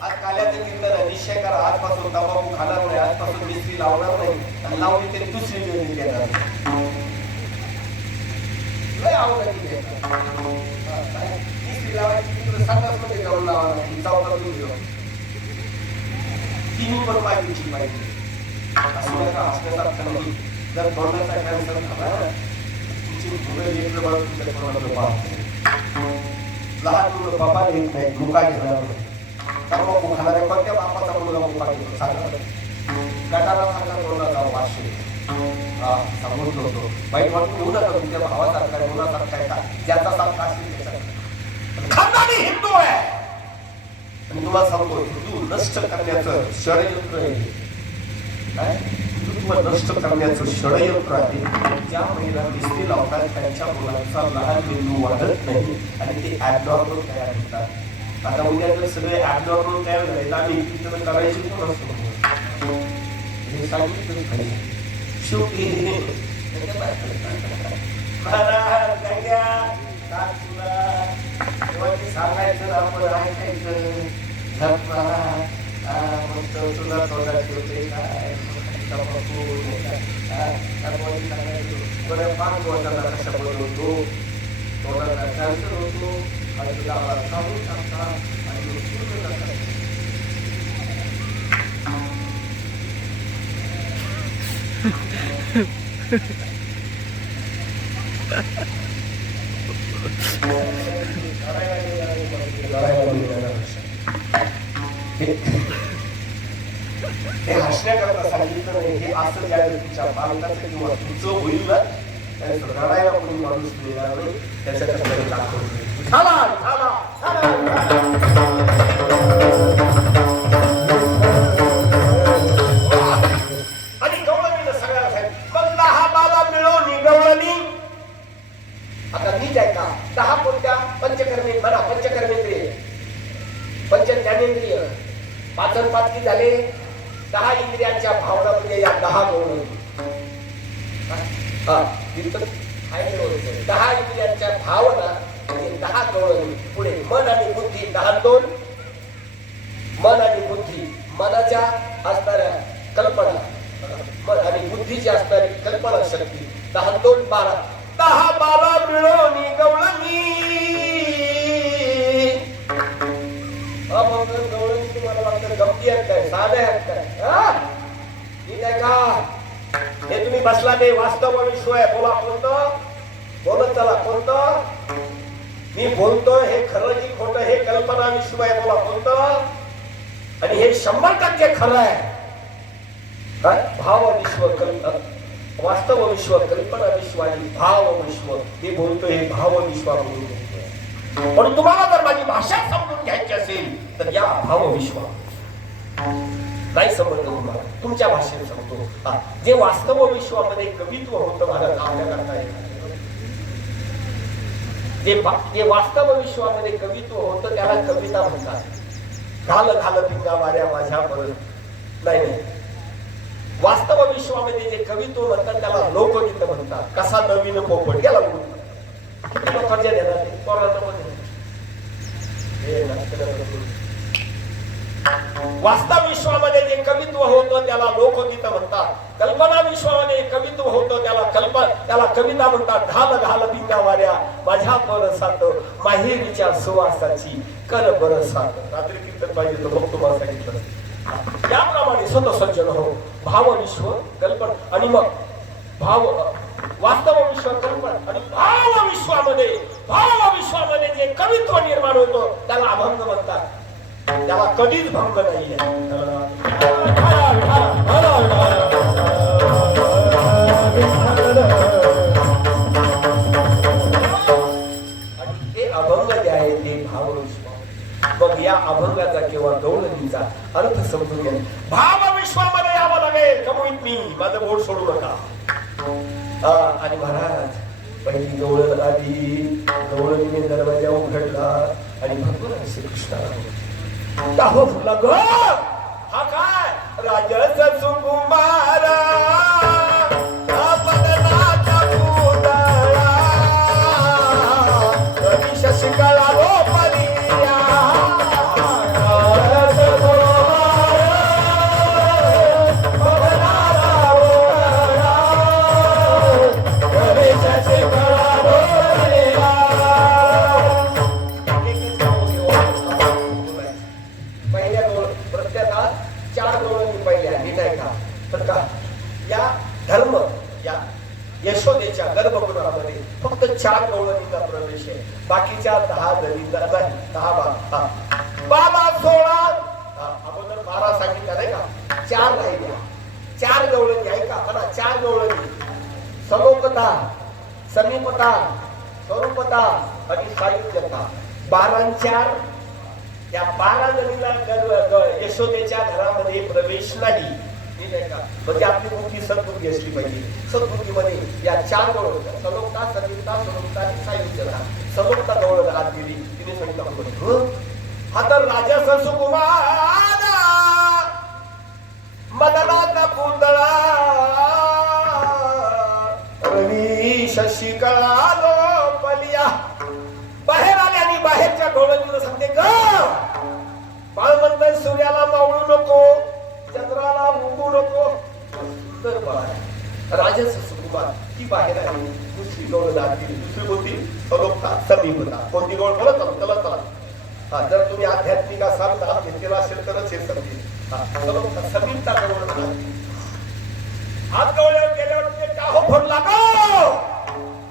आज काल्याचं कीर्तन निश्चय करा. आजपासून तंबाखू खाणार नाही, आजपासून मिस्त्री लावणार नाही आणि लावली तरी दुसरी वेळी घेणार. लय आवडली मिस्त्री लावायची तिकडे संडासमध्ये जाऊन लावा, चौकातून घेऊन तिन्ही पण पाहिजे पाहिजे. हसण्यासारखं नाही. जर तोंडाचा कॅन्सर झाला तुमची मुलं लेकरं बाळ तुमच्या तोंडाचं पाहत. लहान मुलं बाबा येत नाही, मुका घेणार नाही. तंबाखू खाणाऱ्या कोणत्या बापाचा मुलगा मुका घेतो सांगा. गटाला सांगा तोंडाचा वाशे सांगून होतो. वाईट वाटून घेऊ नका. तुमच्या भावासारखा आहे, मुलासारखा आहे का, ज्याचा सारखा असेल त्याचा खानदानी हिंदू आहे. आणि तुम्हाला सांगतो हिंदू नष्ट करण्याचं षडयंत्र आहे. काय हिंदुत्व नष्ट करण्याचं षडयंत्र आहे. ज्या महिला मिस्त्री लावतात त्यांच्या मुलांचा लहान बिंदू वाढत नाही आणि ते ऍबनॉर्मल तयार होतात. आता उद्या जर सगळे ऍबनॉर्मल तयार झाले तर आम्ही कीर्तन करायची कोण असतो हे सांगितलं पाहिजे. शेवटी सांगायचं आपण ऐकायचं. तुला तोंडात ठेवते काय पाच वर्षाला कशा बनवतो, तोंडाचा कॅन्सर होतो आणि तुला सांगून टाकता आणि हे हसण्याकरता सांगितलं नाही. हे असं ज्या तुमच्या बालकाचं किंवा तुमचं होईल ना आणि रडायला कोणी माणूस मिळणार नाही त्याच्याकडे दाखवून झाला आणि गवळणीनं सगळ्याला सांगितलं मग 10 बाला मिळवणी गवळणी आता नीट आहे का 10 कोणत्या पंचकर्मे म्हणा पंचकर्मेंद्रिय पंच ज्ञानेंद्रिय 5 आणि 5 किती झाले 10 इंद्रियांच्या भावना म्हणजे या 10 गवळणी 10 इंद्रियांच्या भावना म्हणजे 10 गवळणी पुढे मन आणि बुद्धी 10 2 मन आणि बुद्धी मनाच्या असणाऱ्या कल्पना मन आणि बुद्धीची असणारी कल्पना शक्ती 10 2 12 10 12 मिळवणी गवळणी गवळणी तुम्हाला वाटतं गमती आहेत काय साध्या आहेत काय ठीक आहे का हे तुम्ही बसला ते वास्तव विश्व आहे बोला कोणतं बोलत चला कोणतं मी बोलतोय हे खरं की खोटं हे कल्पना विश्व आहे बोला कोणतं आणि हे 100% खरं आहे भाव विश्व वास्तव विश्व कल्पना विश्व आणि भाव विश्व हे बोलतोय हे भाव विश्व बोलतोय पण तुम्हाला जर माझी भाषा समजून घ्यायची असेल तर या भाव विश्व नाही समजलं तुम्हाला तुमच्या भाषेत सांगतो जे वास्तव विश्वामध्ये कवित्व होतं माझ्या काव्याकरता जे वास्तव विश्वामध्ये कवित्व होतं त्याला कविता म्हणतात घाल घाल पिंगा वाऱ्या माझ्या परत नाही वास्तव विश्वामध्ये जे कवित्व म्हणतात त्याला लोकगीत म्हणतात कसा नवीन पोपट गेला लोकांच्या वास्तव विश्वामध्ये जे कवित्व होतं त्याला लोकगीत म्हणतात कल्पना विश्वामध्ये कवित्व होतं त्याला कविता म्हणतात घाल घाल पिंगा वाऱ्या माझ्या परसात माहेरीच्या सुवासाची कर बरसात रात्री कीर्तन पाहिजे तर मग तुम्हाला सांगितलं याप्रमाणे स्वतः सज्जन हो भाव विश्व कल्पना आणि मग भाव वास्तव विश्व कल्पना आणि भाव विश्वामध्ये जे कवित्व निर्माण होतं त्याला अभंग म्हणतात त्याला कधीच भंग नाहीये आणि हे अभंग जे आहे ते भाव विश्व मग या अभंगाचा किंवा गवळणीचा अर्थ समजून घ्या भाव विश्वामध्ये यावं लागेल कमवीत मी माझं बोट सोडू नका आणि महाराज पहिली गवळण आली गवळणीने दरवाजा उघडला आणि भगवान श्रीकृष्ण दाहो फुला ग हा काय राजस सुकुमारा आपदनाचा पुतळा रवी शशिकला गोपरिया यशोदेच्या गर्भगृहामध्ये फक्त 4 गवळणीचा प्रवेश आहे बाकीच्या 10 दलींचा नाही 10 बाबा 16 अगोदर 12 सांगितलं नाही का 4 राहिल्या 4 गवळणी आहे का म्हणा 4 गवळणी सलोकता समीपता स्वरूपता आणि सायुज्यता 12 आणि 4 या 12 जणीला यशोदेच्या घरामध्ये प्रवेश नाही म्हणजे आपली बुद्धी सद्बुद्धी असली पाहिजे सद्बुद्धीमध्ये या 4 गवळण सलोकता समीपता स्वरूपता आणि सायुज्यता सलोकता गवळण हात गेली तिने सांगितलं हा तर राजा सुकुमार मदनाचा पुतळा रवी शशिकला लोपलिया बाहेर आले आणि बाहेरच्या गवळणीला सांगते ग बाळ म्हणतात सूर्याला मावळू नको चंद्राला उगू नको सुंदर बाळ राजस सुकुमार ती बाहेर आली दुसरी गवळण आत गेली दुसरी कोणती सलोकता समीपता कोणती गवळ बोलत चला जर तुम्ही आध्यात्मिक असाल तर घेतलेला असेल तरच हे समजेल समीपता गवळण हात गवळ्यावर गेल्यावर ते काहो फोडला गो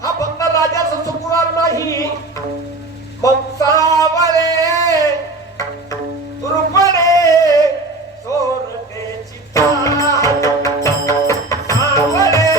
हा फक्त राजाचा सुकुमार नाही मग सावळे रुपडे सोरटे चित्ता सावळे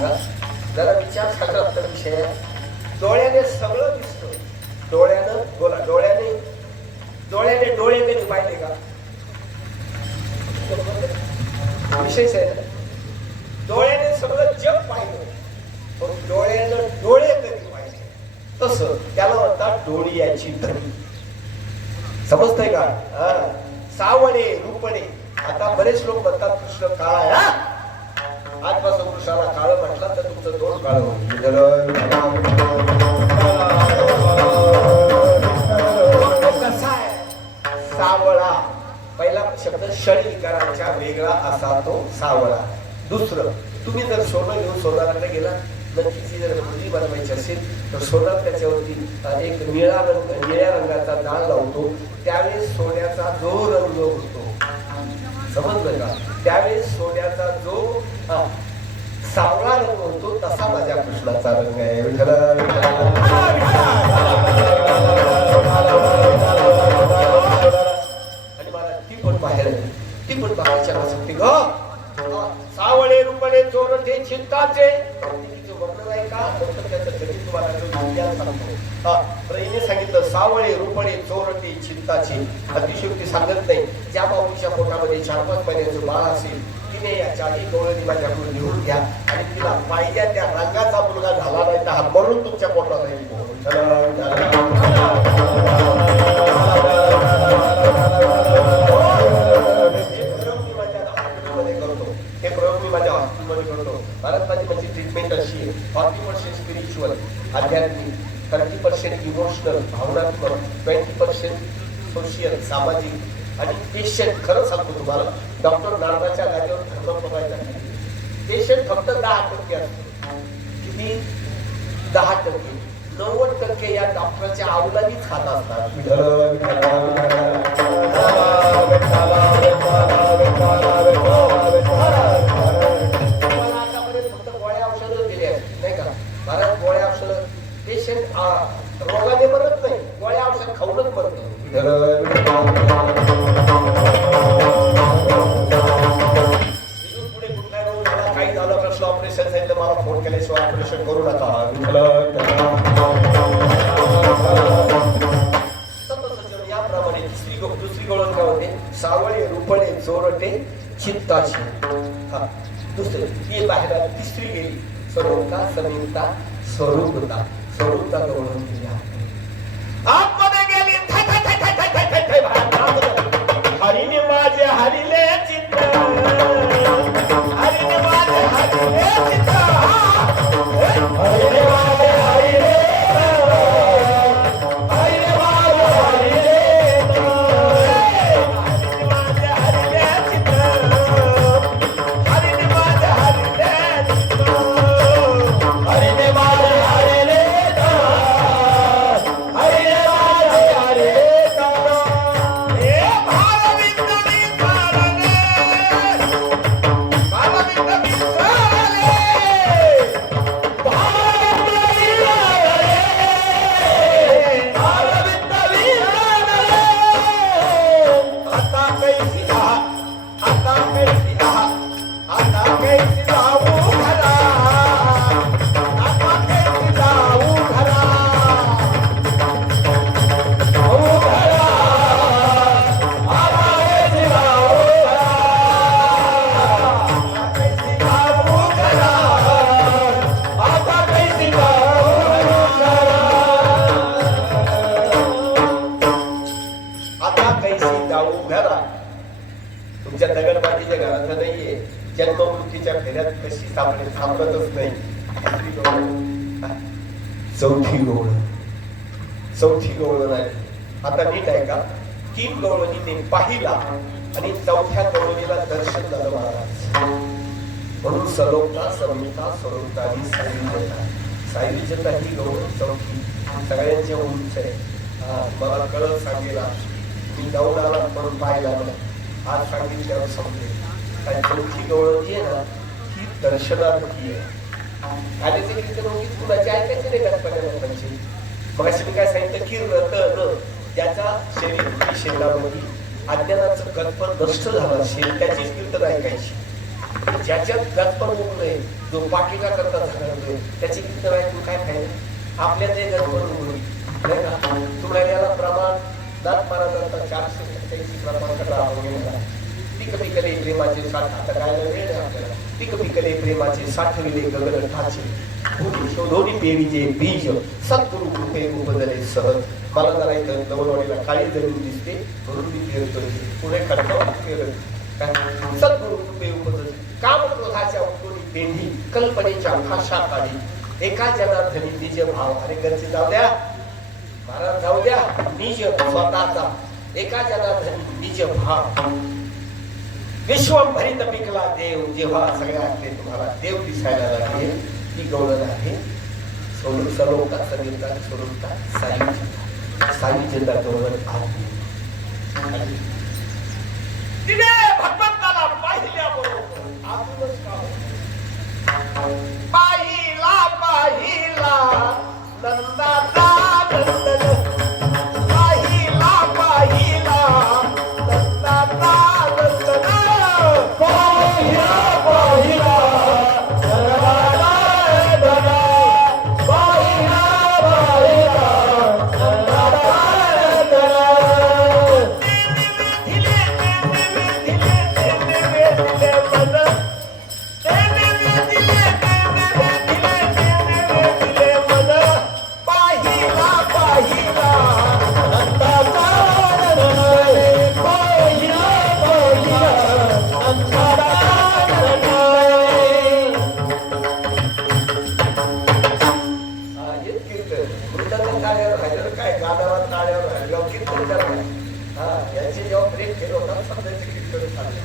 सांगा जरा विचार सांगा आपला विषय डोळ्याने सगळं दिसतं डोळ्यानं बोला डोळ्याने डोळे कधी पाहिले का विशेष आहे ना डोळ्याने सगळं जग पाहिलं पण डोळ्यानं डोळे कधी पाहिले तसं त्याला म्हणतात डोळ्याची धनी समजतंय का सावळे रूपणे आता बरेच लोक म्हणतात कृष्ण काळा आहे आजपासून कृष्णाला काळ म्हटलं तर तुमचं तोंड काळ कसा आहे सावळा पहिला शब्द षडविकारांच्या वेगळा असा तो सावळा दुसरं तुम्ही जर सोनं घेऊन सोनाराकडे गेला नक्कीच जर मुली बनवायची असेल तर सोनार त्याच्यावरती एक निळ्या रंगाचा दाग लावतो त्यावेळेस सोन्याचा जो रंग होतो समजलं का त्यावेळेस सोन्याचा जो सावळा रंग होतो तसा माझ्या कृष्णाचा रंग आहे आणि मला ती पण बाहेरच्या सांगते ग सावळे रूपणे चोरटे चिंताचे वर्णन आहे का त्याचं गणित तुम्हाला सांगतो हिने सांगितलं सावळे रूपणे चोरटे चिंताचे अतिशयोक्ती सांगत नाही ज्या बाबूच्या पोटामध्ये 4-5 महिन्याचं बाळ असेल तिने या 40 डोळ्यांनी माझ्याकडून लिहून घ्या आणि तिला पाहिजे त्या रंगाचा मुलगा झाला नाही तर हा मरून तुमच्या पोटात राहील भारताची माझी ट्रीटमेंट अशी आहे 40% स्पिरिच्युअल आध्यात्मिक 30% इमोशनल भावनात्मक 20% सोशियल सामाजिक आणि पेशंट खरं सांगतो तुम्हाला डॉक्टर नारदाच्या जागेवर धर्म बघायचा पेशंट फक्त 10% असतो किती 10% 90% या डॉक्टरच्या अवलादीच खात असतात पेशंट रोगाने मरत नाही गोळ्या औषध खाऊनच मरतो पुढे कुठला रोग झाला काही झालं प्रश्न ऑपरेशन सांगितलं मला फोन केल्याशिवाय ऑपरेशन करू नका याप्रमाणे दुसरी गोळण काय होते सावळे रूपणे चोरटे चित्ताची दुसरी ती बाहेर तिसरी गेली स्वरूपता समीपता स्वरूपता ओळखून दिली आतमध्ये गेली हरीने माझे हरिले चित्त हरीने माझे हरिले चित्त हरीने माझे हरिले हरीने माझे हरिले हरीने माझे हरिले चित्त हरीने माझे हरिले चित्त हरीने माझे हरिले तुमच्या दगडबाजीच्या घरात नाहीये जन्ममृत्यूच्या फेऱ्यात कशी सापडतच नाही चौथी गवळण नाही आता नीट आहे का 3 गवळणीने पाहिला आणि 4थ्या गवळणीला दर्शन झालं महाराज म्हणून सलोकता समिता स्वरूपता ही सायविजता ही गवळण चौथी सगळ्यांच्या उंच आहे मला कळत सांगेला मी जाऊन आला म्हणून पाहिला आज सांगितल्यावर समजेल आणि चौथी गवळण जी आहे ना ही दर्शनार्थी आहे आणि ते कीर्तन कुणाची ऐकायचं नाही गणपती लोकांची मग अशी मी काय सांगितलं की रतन त्याचा शरीर शरीरामध्ये अज्ञानाचं कल्पन नष्ट झालं असेल त्याचीच कीर्तन ऐकायची ज्याच्यात गजपण उगलंय, जो बाकीचा करता झाला त्याची कीर्तन ऐकून काय फायदा? आपल्या ते गजपण उगलंय नाही का? तुम्हाला याला प्रमाण दात महाराजांचा 487 प्रमाण आपण गेला. पिक पिकले प्रेमाचे साठ, आता काय वेळ आहे आपल्याला. पिक पिकले प्रेमाचे साठविले गगन ठाचे, शोधोनी पेवीचे बीज, सद्गुरु कृपे उपदले सहज. मला जरा इथं नवलवाडीला काळी जमीन दिसते म्हणून मी फिरतो. पुढे खडकावर फिरत काय सद्गुरु कृपे उपदले. काम क्रोधाच्या उठोनी पेंढी, कल्पनेच्या भाषा काढी. एका जनार्दनी निज भाव. अरे घरचे जाऊ द्या महाराज, जाऊ द्या. निज स्वतःचा एका जनार्दनी निज भाव. विश्वभरित पिकला देव. जेव्हा सगळ्यातले तुम्हाला देव दिसायला लागले, ती गौरव आहे. सलोका संगीता स्वरूपता साई जिंदा गौरव आहे. तिने भगवंताला पाहिल्याबरोबर आतूनच पाहिला पाहिला नंदाचा नंदन. पाहिला पाहिला नंदाचा नंदन. पाहिला पाहिला नंदाचा नंदन. पाहिला पाहिला नंदाचा नंदन. दिले काय गाण्यावर टाळ्यावर कीर्तन करणार. यांचे जेव्हा ब्रेक केलं होतं सध्याचे कीर्तन चाललं.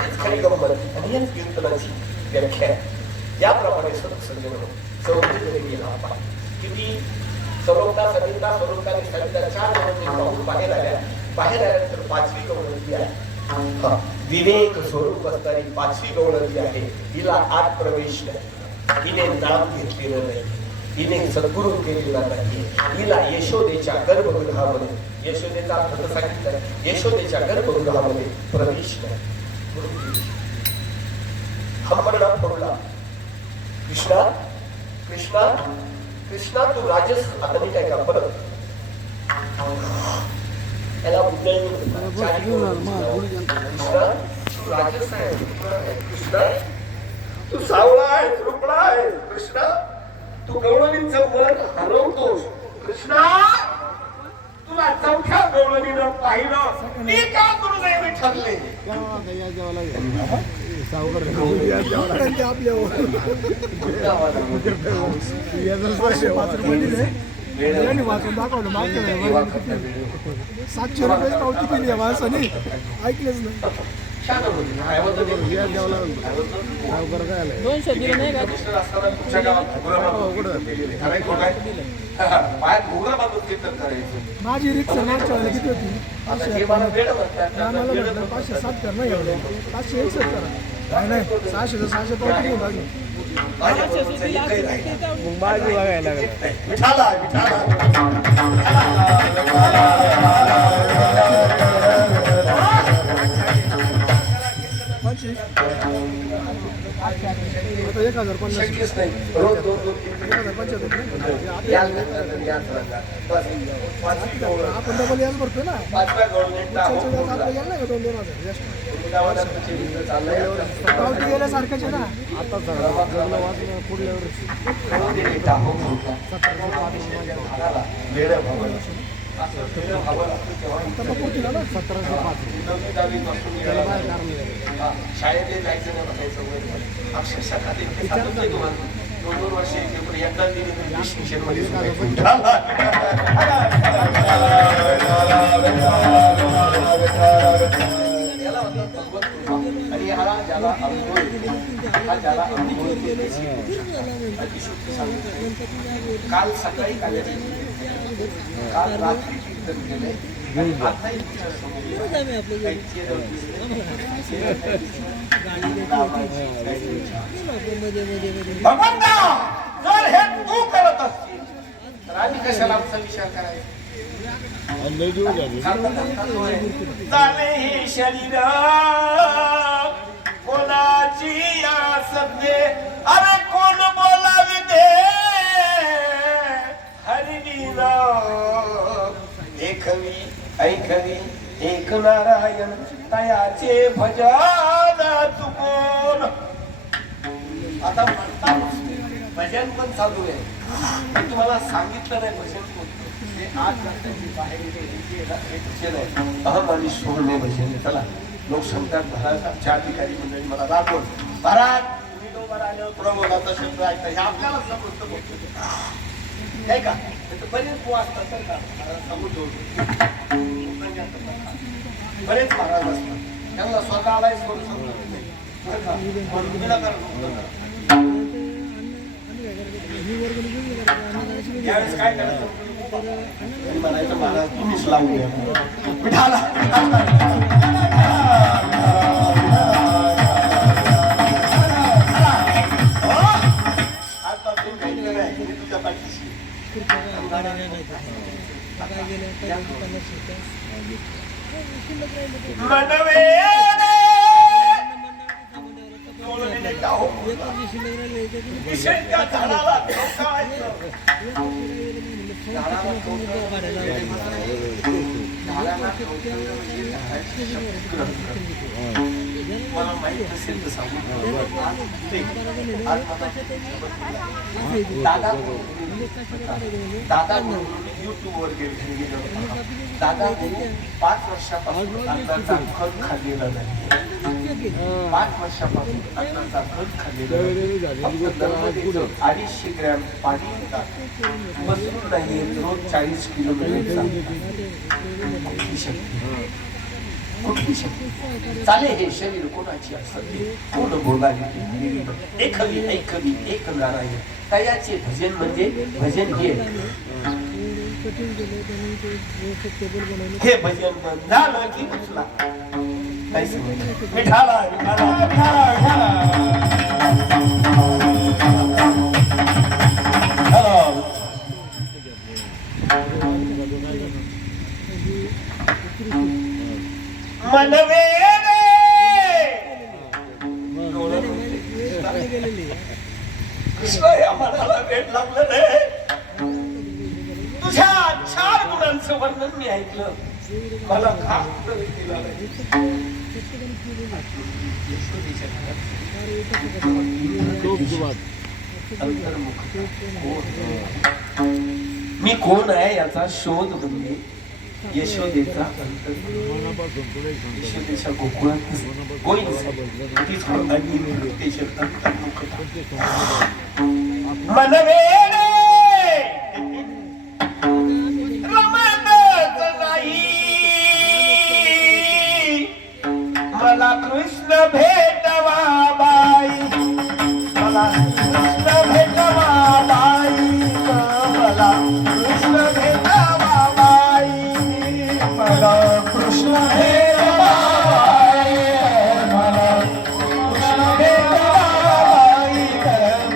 हेच खरी गंमत आणि याच कीर्तनाची व्याख्या. याप्रमाणे सत्संजन चौथी गेला आपण किती सलोकता सविता सलोका आणि सविता 4 गवळणी पाहून बाहेर आल्या. बाहेर आल्यानंतर 5वी गवळणी आहे. विवेक स्वरूप असणारी 5वी गवळणी आहे. हिला आत प्रवेश नाही. हिने नाम घेतलेलं नाही. हिने सद्गुरू केलेला नाही. हिला यशोदेच्या गर्भगृहामध्ये, यशोदेचा अर्थ सांगितलं, यशोदेच्या गर्भगृहामध्ये प्रवेश नाही. हंबरडा पडला. कृष्णा कृष्णा कृष्णा तू राजस. आता मी काय का परत याला कृष्णा तू राजस आहे. कृष्णा तू सावळा आहे, रुपडा आहे. कृष्णा तू गवळणीचं मन हरवतोस. कृष्णा तुला चौथ्या गवळणीनं पाहिलं मी का दुर्दैवी ठरले. वाचून दाखवलं मागच्या 700 रुपये पावती केली आहे माणसाने, ऐकलेच नाही. 200 दिले नाही का? माझी रिक्षा मागच्या वेळेला किती होती? 507 कर नाही एवढं, 561 करा. नाही 600 तर 600 पावती घेऊन टाकली. माझी बघायला लागेल. आता 1050 आपण डबल याच भरतोय ना. आपलं यायला नाही का 2,000 पावती गेल्यासारखंच आहे ना. आता पुढल्या वर्षी शाळेत जायचं नाही म्हणायचं. अक्षरशः खाते 2 वर्ष एकदा डिस्टिंक्शन मध्ये याला म्हणतात भगवत कृपा. आणि हा ज्याला अनुभव हा ज्याला अनुभव काल सकाळी काल रात्री कीर्तन केलंय. भगवंता जर हे तू करत असतील तर आम्ही कशाला आमचा विचार करायचा. झाले हे शरीर कोणाची आसते अरे कोण बोलावी दे हरिणीला देखवी ऐकवी एक नारायण तयाचे भजन चुकून. आता म्हणता भजन पण चालू आहे. मी तुम्हाला सांगितलं नाही भजन कोणतं. हे आज जाण्याची बाहेर अहम आणि सोहणे भजन. चला लोक सांगतात महाराजांच्या अधिकारी मंडळी मला दाखवून महाराज तुम्ही डोंगर आल्यावर तुला बोलाचा शब्द ऐकता हे आपल्याला समजतं बोलतो काय का बरेच वाचतात तर का महाराज समजतो बरेच महाराज असतात त्यांना स्वतः आलाय करू समजत नाही बरं का म्हणून यावेळेस काय करायचं म्हणायचं महाराज तुम्हीच लावून द्या पिठाला तुझ्या पाठीशी मला माहित असेल तर सांगू दादा युट्यूब वर गेलो दादा 5 वर्षापासून अन्नाचा खत खाल्लेला नाही 5 वर्षापासून अन्नाचा खत खाल्लेला 250 ग्रॅम पाणी पितात बसून नाही रोज 40 किलोमीटर कुठली शक्ती चाले हे शरीर कोणाची असते कोण बोलावे एक कवी एक नारायण तयाचे भजन म्हणजे भजन हे भजन बंद झालं की कुठला काय समजलं मिठाला मनवे कृष्ण या मनाला वेळ लागलं रे तुझ्या 4 गुणांचं वर्णन मी ऐकलं मला खास केला मी कोण आहे याचा शोध म्हणजे यशोदेचा यशोदेच्या गोकुळात मनवे रमतच नाही मला कृष्ण भेटवा बाई मला कृष्ण भेटवा बाई मला कृष्ण भेटवा बाई मला कृष्ण भेटवा बाई मला कृष्ण भेटवा बाई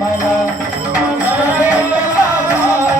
मला कृष्ण भेटवा बाई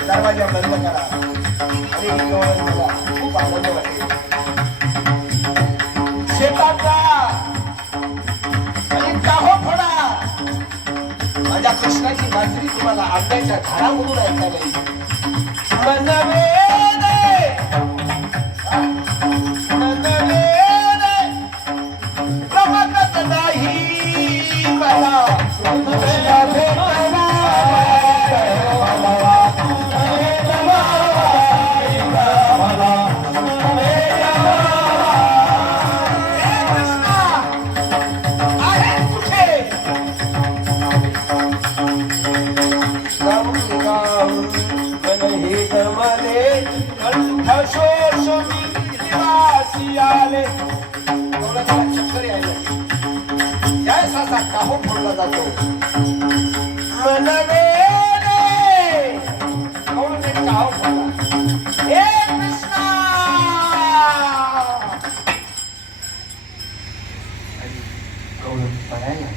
दरवाजा बंद करा आणि गवळण बघा. खूप आनंद वाटेल. शेतात जा आणि काहो फोडा. माझ्या कृष्णाची माजरी तुम्हाला आंब्याच्या झाडामधून ऐकायला येईल. मनवेदे मनवेदे प्रमाणात नाही मला कृष्ण भेटला. काहो फोडला जातो. मनवेदे कौलने काहो फोडला. हे कृष्णा पडायला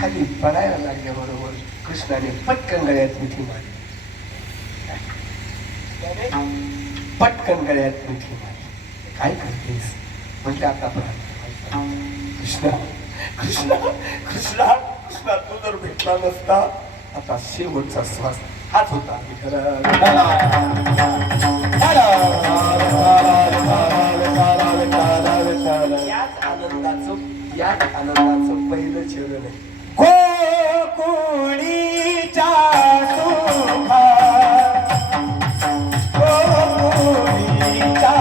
खाली पडायला लागल्याबरोबर कृष्णाने पटकन गळ्यात मिठी मारली. पटकन गळ्यात मिठी मारली. काय करतेस म्हटलं आता कृष्णा कृष्णा कृष्णा कृष्णा तू जर भेटला नसता आता शेवटचा श्वास हाच होता. याच आनंदाचं पहिलं चरण आहे. गोकुळीच्या सुखा गोकुळीच्या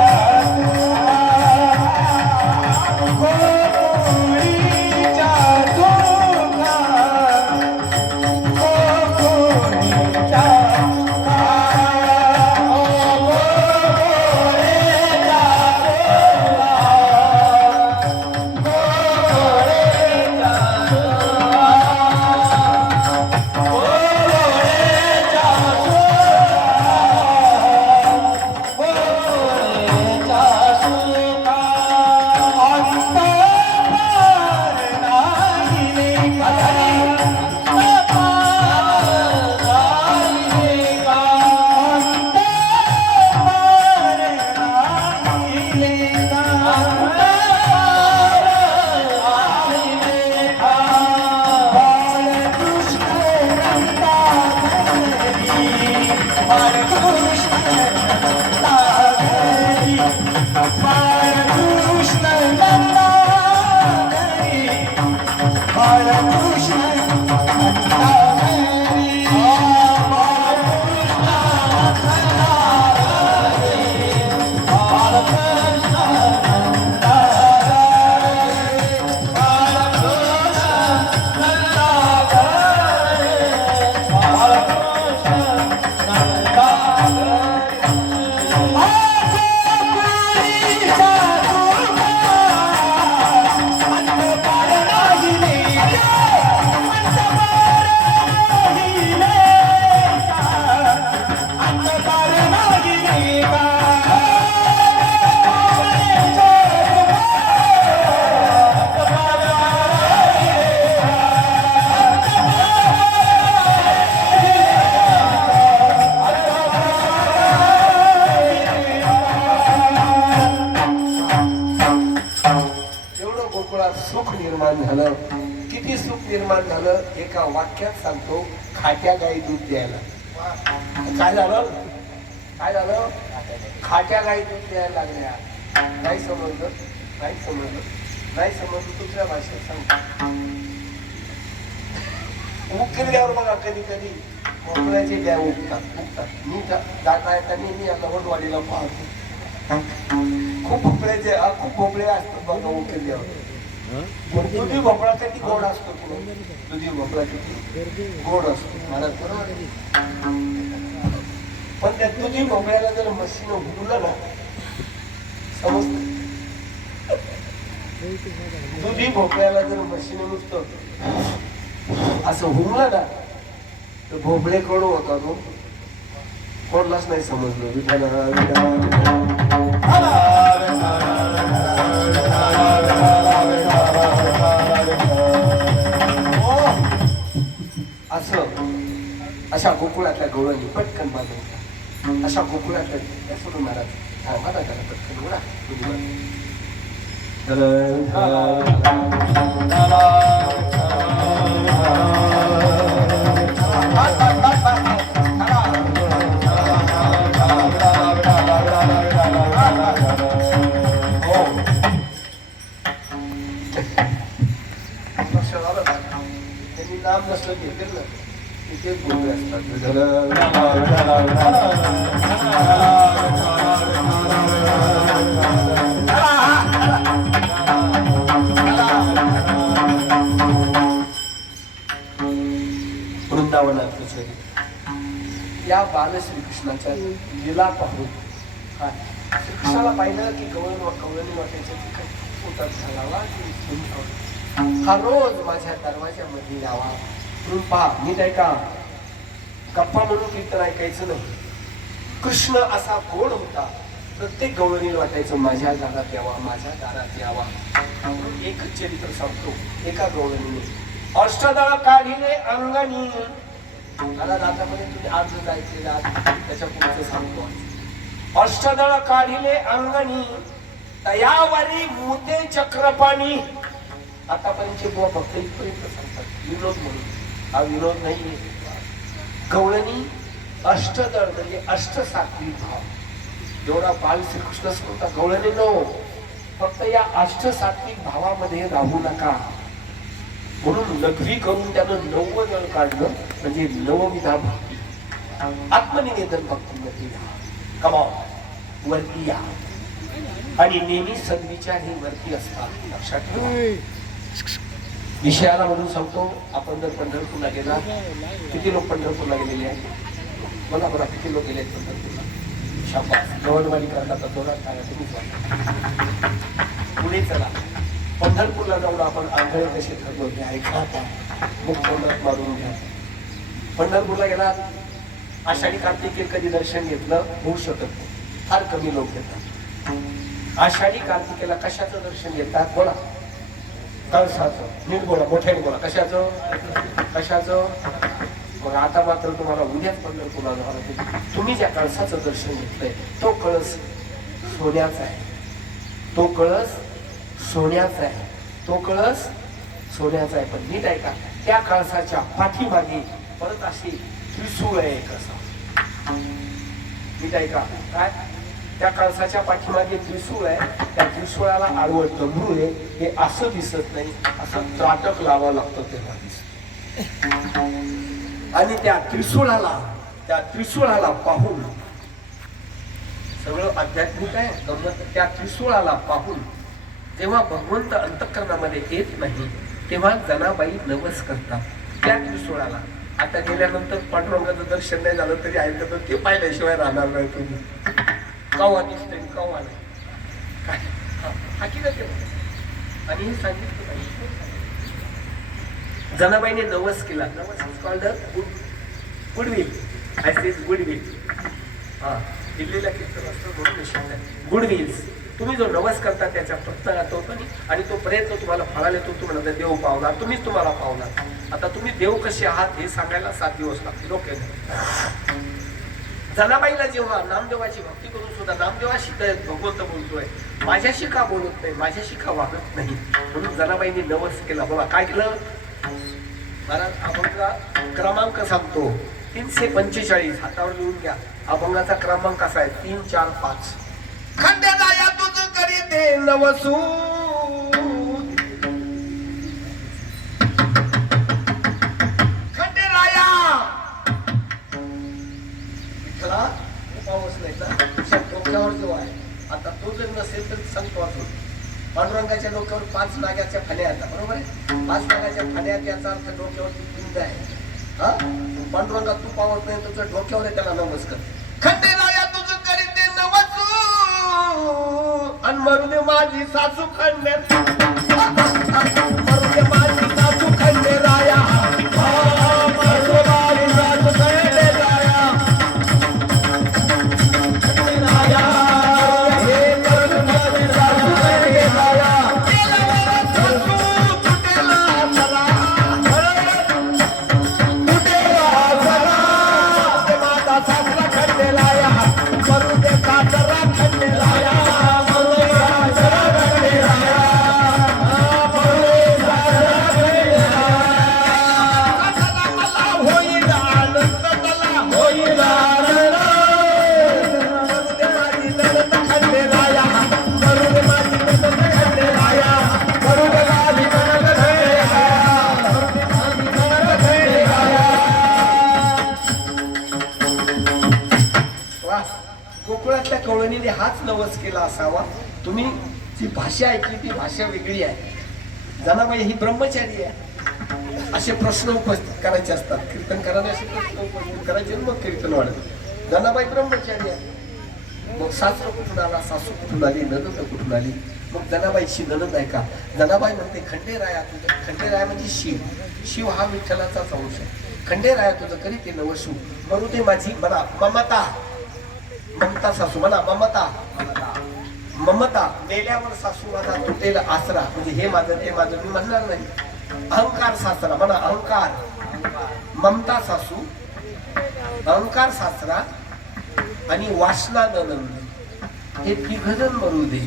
सुख निर्माण झालं. किती सुख निर्माण झालं एका वाक्यात सांगतो. खाट्या गाई दूध द्यायला. काय झालं काय झालं खाट्या गाई दूध द्यायला लागल्या. नाही समजलं नाही समजलं नाही समजलं दुसऱ्या भाषेत सांगतो. उकरल्यावर बघा कधी कधी मोकळ्याचे द्या उगतात. मी जाता येताना मी आता वडवाडीला पाहतो. खूप भोपळे असतात बघा उकरल्यावर. दुधी भोपळा किती गोड असतो. दुधी भोपळा किती गोड असतो मला बरोबर. पण त्या दुधी भोपळ्याला जर मशीन हुकलं ना समजत. दुधी भोपळ्याला जर मशीन नुसतं असं हुकलं ना तर भोपळे कोण होता तो कोणलाच नाही समजलं. अशा गोकुळातल्या गवळणी पटकन बांधून घ्या. अशा गोकुळातल्या त्या सोडून महाराज मला त्याला पटकन उडा. त्यांनी नाम नसलं घेतलं ना तेच गोकुळ असतात. वृंदावनातलं चरित्र या बाल श्रीकृष्णाच्या लीला पाहून श्रीकृष्णाला पाहिलं की कवळणी वाटायचं की पोटात घालावा की हा रोज माझ्या दरवाज्यामध्ये यावा म्हणून पहा. मी काय का गप्पा म्हणून कीर्तन ऐकायचं नाही. कृष्ण असा गोड होता प्रत्येक गवळणीला वाटायचं माझ्या दारात यावा माझ्या दारात यावा. म्हणून एकच चरित्र सांगतो. एका गवळणीने अष्टदळ काढिले अंगणी. मला दातामध्ये तुम्ही आज जायचे त्याच्या पुढचं सांगतो. अष्टदळ काढिले अंगणी तयावरी मुते चक्रपाणी. आतापर्यंतचे बुवा भक्त इथपर्यंत सांगतात विनोद म्हणून. हा विनोद नाहीये. गवळणी अष्टदळ म्हणजे अष्टसात्विक भाव. जेवढा बाल श्रीकृष्ण होता गवळणी नो फक्त या अष्टसात्विक भावामध्ये राहू नका म्हणून लघवी करून त्यानं 90 जण काढलं. म्हणजे नवविधा भक्ती आत्मनिवेदन भक्तीमध्ये कमाव वरती या आणि नेहमी सद्विचार हे वरती असतात. लक्षात ठेवा. विषयाला म्हणून सांगतो. आपण जर पंढरपूरला गेला किती लोक पंढरपूरला गेलेले आहेत बोला बघा किती लोक गेले आहेत पंढरपूरला. शाबास गवळवाडी करतात जोरात काय तुम्हीच वाटत. पुढे चला पंढरपूरला जाऊन आपण आंधळे कसे ठरलो हे ऐका. मग तोंडात मारून घ्या. पंढरपूरला गेला आषाढी कार्तिकेत कधी दर्शन घेतलं होऊ शकत नाही. फार कमी लोक घेतात. आषाढी कार्तिकेला कशाचं दर्शन घेतात बोला. कळसाचं. नीट बोला मोठ्याने बोला. कशाचं कशाचं. मग आता मात्र तुम्हाला उद्याच पंढरपूरला जावं लागेल. तुम्ही ज्या कळसाचं दर्शन घेतलंय तो कळस सोन्याचा आहे. तो कळस सोन्याचा आहे. तो कळस सोन्याचा आहे. पण नीट ऐका त्या कळसाच्या पाठीमागे परत अशी त्रिशूळ आहे एक असा. नीट ऐका काय त्या कळसाच्या पाठीमागे त्रिशूळ आहे. त्या त्रिशूळाला आडवं डमरू आहे. हे असं दिसत नाही. असं त्राटक लावावं लागतं तेव्हा दिसत. आणि त्या त्रिशूळाला पाहून सगळं आध्यात्मिक आहे. त्या त्रिशूळाला पाहून जेव्हा भगवंत अंतःकरणामध्ये येत नाही तेव्हा जनाबाई नवस करतात त्या त्रिशूळाला. आता गेल्यानंतर पांडुरंगाचं दर्शन नाही झालं तरी ऐकत ते पाहिल्याशिवाय राहणार नाही तुम्ही. कवा दिसतंय कवा नाही काय हकीकत आहे. आणि हे सांगितलं नाही. जनाबाईने नवस केला. नवस is called goodwill. I says goodwill. हा दिल्लीला कीर्तन असतं म्हणून शब्द गुडविल्स. तुम्ही जो नवस करता त्याच्या प्रत्ययात होतो आणि तो प्रयत्न तुम्हाला फळाला येतो. तुम्हाला देव पावणार तुम्हीच तुम्हाला पावणार. आता तुम्ही देव कसे आहात हे सांगायला 7 दिवस लागतील. ओके. जनाबाईला जेव्हा नामदेवाची भक्ती करून सुद्धा नामदेवाशी भगवंत बोलतोय माझ्याशी का बोलत नाही माझ्याशी का वागत नाही म्हणून जनाबाईंनी नवस केला. बोला काय केलं महाराज. अभंगा क्रमांक सांगतो 345 हातावर लिहून घ्या. अभंगाचा क्रमांक कसा आहे 3 4 5. खंडेराया तुझ करी दे नवसू खंडेराया विठ्ठला पाऊस नाही ना डोक्यावर जो आहे आता तो जर नसेल तर सांगतो अजून. पांडुरंगाच्या डोक्यावर 5 नागाच्या फण्या येतात बरोबर आहे. 5 नागाच्या फण्या त्याचा अर्थ डोक्यावरती पिंड आहे. हा पांडुरंगा तू पावत नाही तुझ्या डोक्यावर आहे त्याला नमस्कार. खंडेराया तुझं करी ते नवसू आणि मरू दे माझी सासू खंडे मरू दे माझी सासू खंडे राया मरू दे माझी सासू खंडे राया राया हे मरू दे माझी सासू खंडे राया तुटेला सरा माझा सासरा खंडेराया मरू दे सासरा खंडेराया मरू दे सासरा खंडेराया मरू दे सासरा खंडेराया मला होईल आनंद मला होईल आनंद मरू दे माझी नंद खंडेराया मरू दे माझी नंद खंडेराया मरू दे माझी नंद खंडेराया मरू दे माझी नंद खंडेराया. वा, कोकणातल्या कवळणीने हाच नवस केला असावा. तुम्ही जी भाषा ऐकली ती भाषा वेगळी आहे. जनाबाई ही ब्रह्मचारी आहे. असे प्रश्न उपस्थित करायचे असतात कीर्तनकाराने, असे प्रश्न उपस्थित करायचे मग कीर्तन वाढत. जनाबाई ब्रह्मचारी आहे. मग सासर कुठून आला, सासू कुठून आली, ननद कुठून आली. मग जनाबाईची ननद आहे का? जनाबाई म्हणते खंडेराया तुझं, खंडेराया म्हणजे शिव, शिव हा विठ्ठलाचाच अंश आहे. खंडेराया तुझं करी ते नवशू मरू दे माझी म्हणा ममता, ममता सासू म्हणा ममता, ममता मेल्यावर सासू माझा तुटेल आसरा, म्हणजे हे माझं ते माझं मी म्हणणार नाही. अहंकार सासरा म्हणा अहंकार, ममता सासू, अहंकार सासरा आणि वासना ननंद, हे तिघजण मरू दे.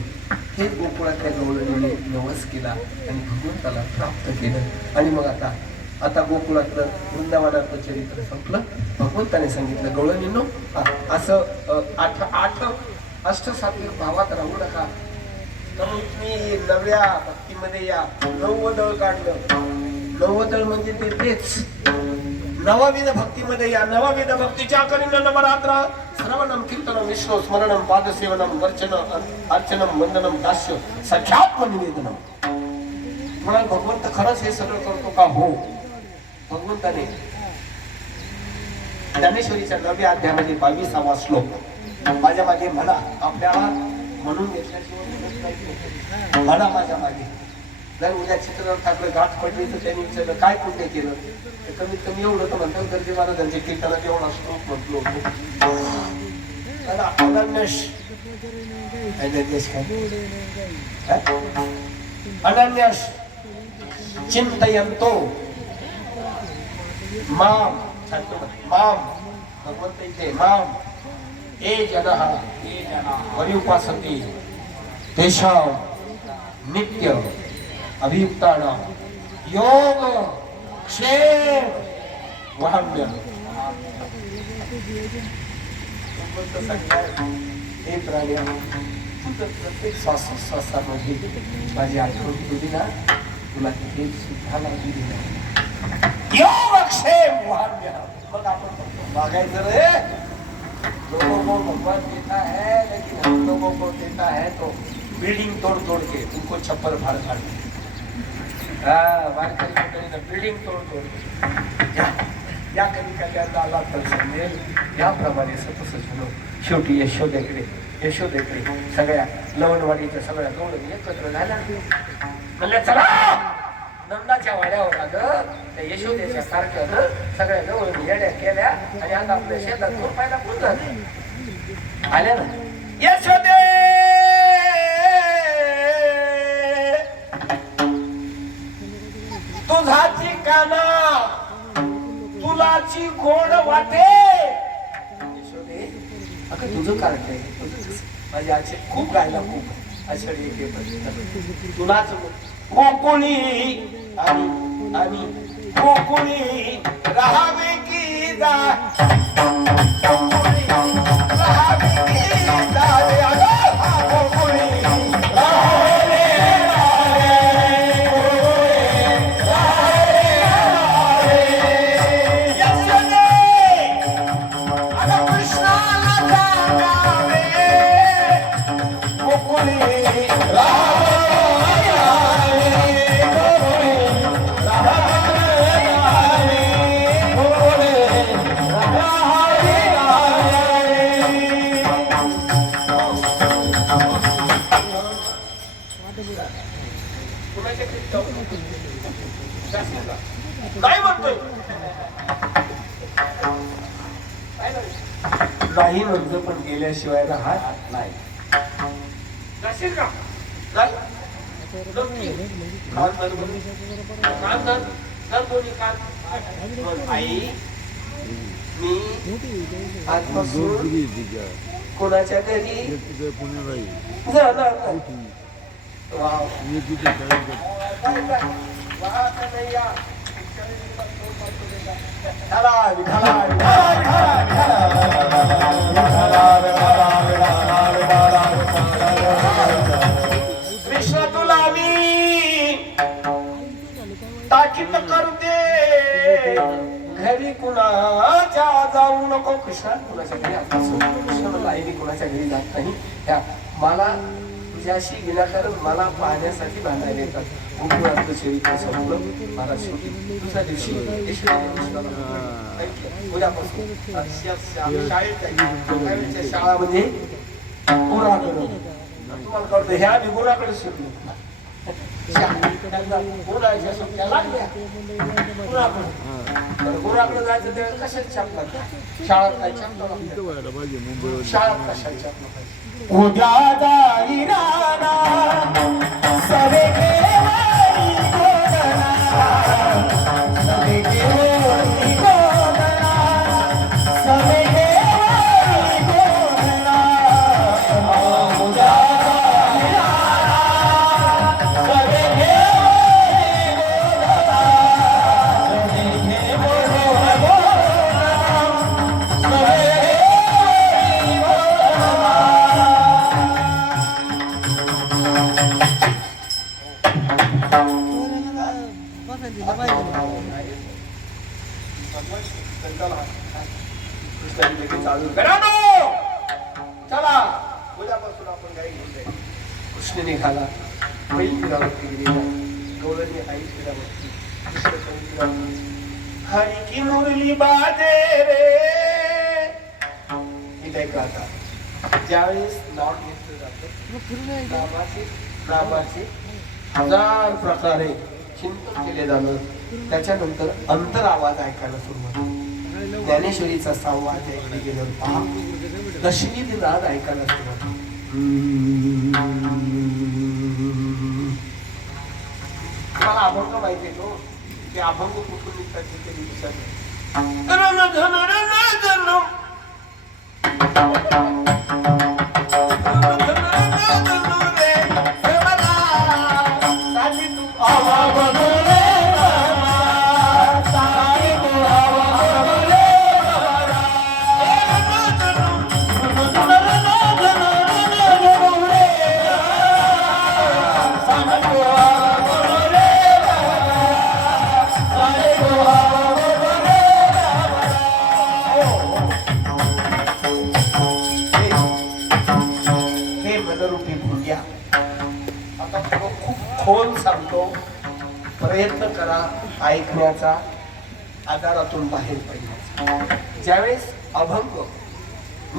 हे गोकुळातल्या गवळणीने नवस केला आणि भगवंताला प्राप्त केलं. आणि मग आता गोकुळातलं वृंदावनातलं चरित्र संपलं. भगवंताने सांगितलं गवळणींनो असं अष्टसात्विक भावात राहू नका. त्यामुळे तुम्ही नव्या भक्तीमध्ये या. नवदळ काढलं, नवदळ म्हणजे तेच नवविध भक्तीमध्ये या. नवविध भक्तीच्या करीन नवरात्र श्रवणम कीर्तनम विष्णू स्मरणम पादसेवनम वर्चनम अर्चनम वंदनम दास्य सख्यात्म निवेदनम. म्हणाल भगवंत खरंच हे सगळं करतो का? हो. भगवंताने ज्ञानेश्वरीच्या 9व्या अध्यायामध्ये 22वा श्लोक माझ्या मागे म्हणा. आपल्याला म्हणून घेतल्याशिवाय म्हणा माझ्या मागे. जर उद्या चित्रनाथ ठाकरे गाठ पडली तर त्यांनी विचारलं काय पुण्य केलं, तर कमीत कमी एवढं तर म्हणतात गर्दी महाराजांच्या कीर्तनात एवढा श्लोक म्हटलो होतो. अनन्यश अनन्यश चिंतयंतो माम, माम भगवंत इथे माम ए जनः पर्युपासते तेषां नित्य अभियुक्तानां योग क्षेम वहाम्य. हे प्राण्या प्रत्येक श्वासोश्वासामध्ये माझी आठवण केली ना, तुला हे सुद्धा लागली नाही. योगक्षेम वहाम्य. मग आपण मागायचं रे, लोगों को भगवान देता है लेकिन हम लोगों को देता है तो बिल्डिंग तोड़ तोड़ के उनको छप्पर फाड़ फाड़ के. बिल्डिंग तोड़ तोड़ के या कधी कल्याणला आला तर समजेल. याप्रमाणे सतत झालो. शेवटी यशोदेकडे सगळ्या लवणवाडीच्या सगळ्या गवळणी एकत्र झाल्या. म्हणलं चला नंदाच्या वाड्यावर आलं. त्या यशोदेच्या सारख्यानं सगळ्या गवळणी येड्या केल्या आणि आता आपल्या शेतात खुरपायला कोण झालं आल्या ना. यशोदे तुझाची काना तुलाची गोड वाटे. यशोदे अगं तुझं कारण आहे. माझी आजी खूप गायला खूप आषाढी तुलाच कोकुणी आणि कोकुणी राहावे की जा राहावे की जा रे अगं कोकुणी राहावे नाही म्हणतोय नाही म्हणतो पण गेल्याशिवाय राहत नाही. जाशील का? आई मी आजपासून कोणाच्या घरी जाणार नाही. वाव. काय काय? वा का नाही या? विठाला, विठाला, विठाला, कृष्ण तुला मी ताकीद करते, घरी कुणाच्या जाऊ नको. कृष्णा कुणाच्या घरी आजपासून कृष्ण म्हणला, आई मी कुणाच्या घरी जात नाही. त्या मला तुझ्याशी विनाकारण मला पाहण्यासाठी बांधायला येतात. गुरुवारचं चरित्र संपलं. मला शेवटी दुसऱ्या दिवशी उद्यापासून शाळेत शाळामध्ये गुराकडे तुम्हाला कळतं ह्या मी गुराकडे शिकलो. गुराच्या सुट्ट्या लागल्या गुराकडे जायचं तेव्हा कशात छापला शाळात काय छापला शाळात कशात छापला पाहिजे. उद्या जाई राणा सवे केवारी गोदना, सवे केवारी गोदना, सवे केवारी गोदना. उद्या जाई राणा सवे केवारी गोदना, सवे केवारी गोदना, सवे केवारी गोदना. चला उद्यापासून आपण गाई घेऊन जाईल. कृष्ण निघाला. बैल फिरावरती गेलेला. गौरणी आई फिरावरती. कृष्ण फिरावरती. हरी की मुरली बाजे रे. इथे ऐका आता. ज्यावेळेस नाव घेतलं जातं नामाचे हजार प्रकारे चिंतन केले जाणं. त्याच्यानंतर अंतर आवाज ऐकायला सुरुवात. ज्ञानेश्वरीचा संवाद ऐकले गेल्यावर पहा दशमीत नाद ऐकायला सुरुवात. मला अभंग माहिती आहे तो ते अभंग कुठून निघतात ते विचारले. खोल सांगतो. प्रयत्न करा ऐकण्याचा, आजारातून बाहेर पडण्याचा. ज्यावेळेस अभंग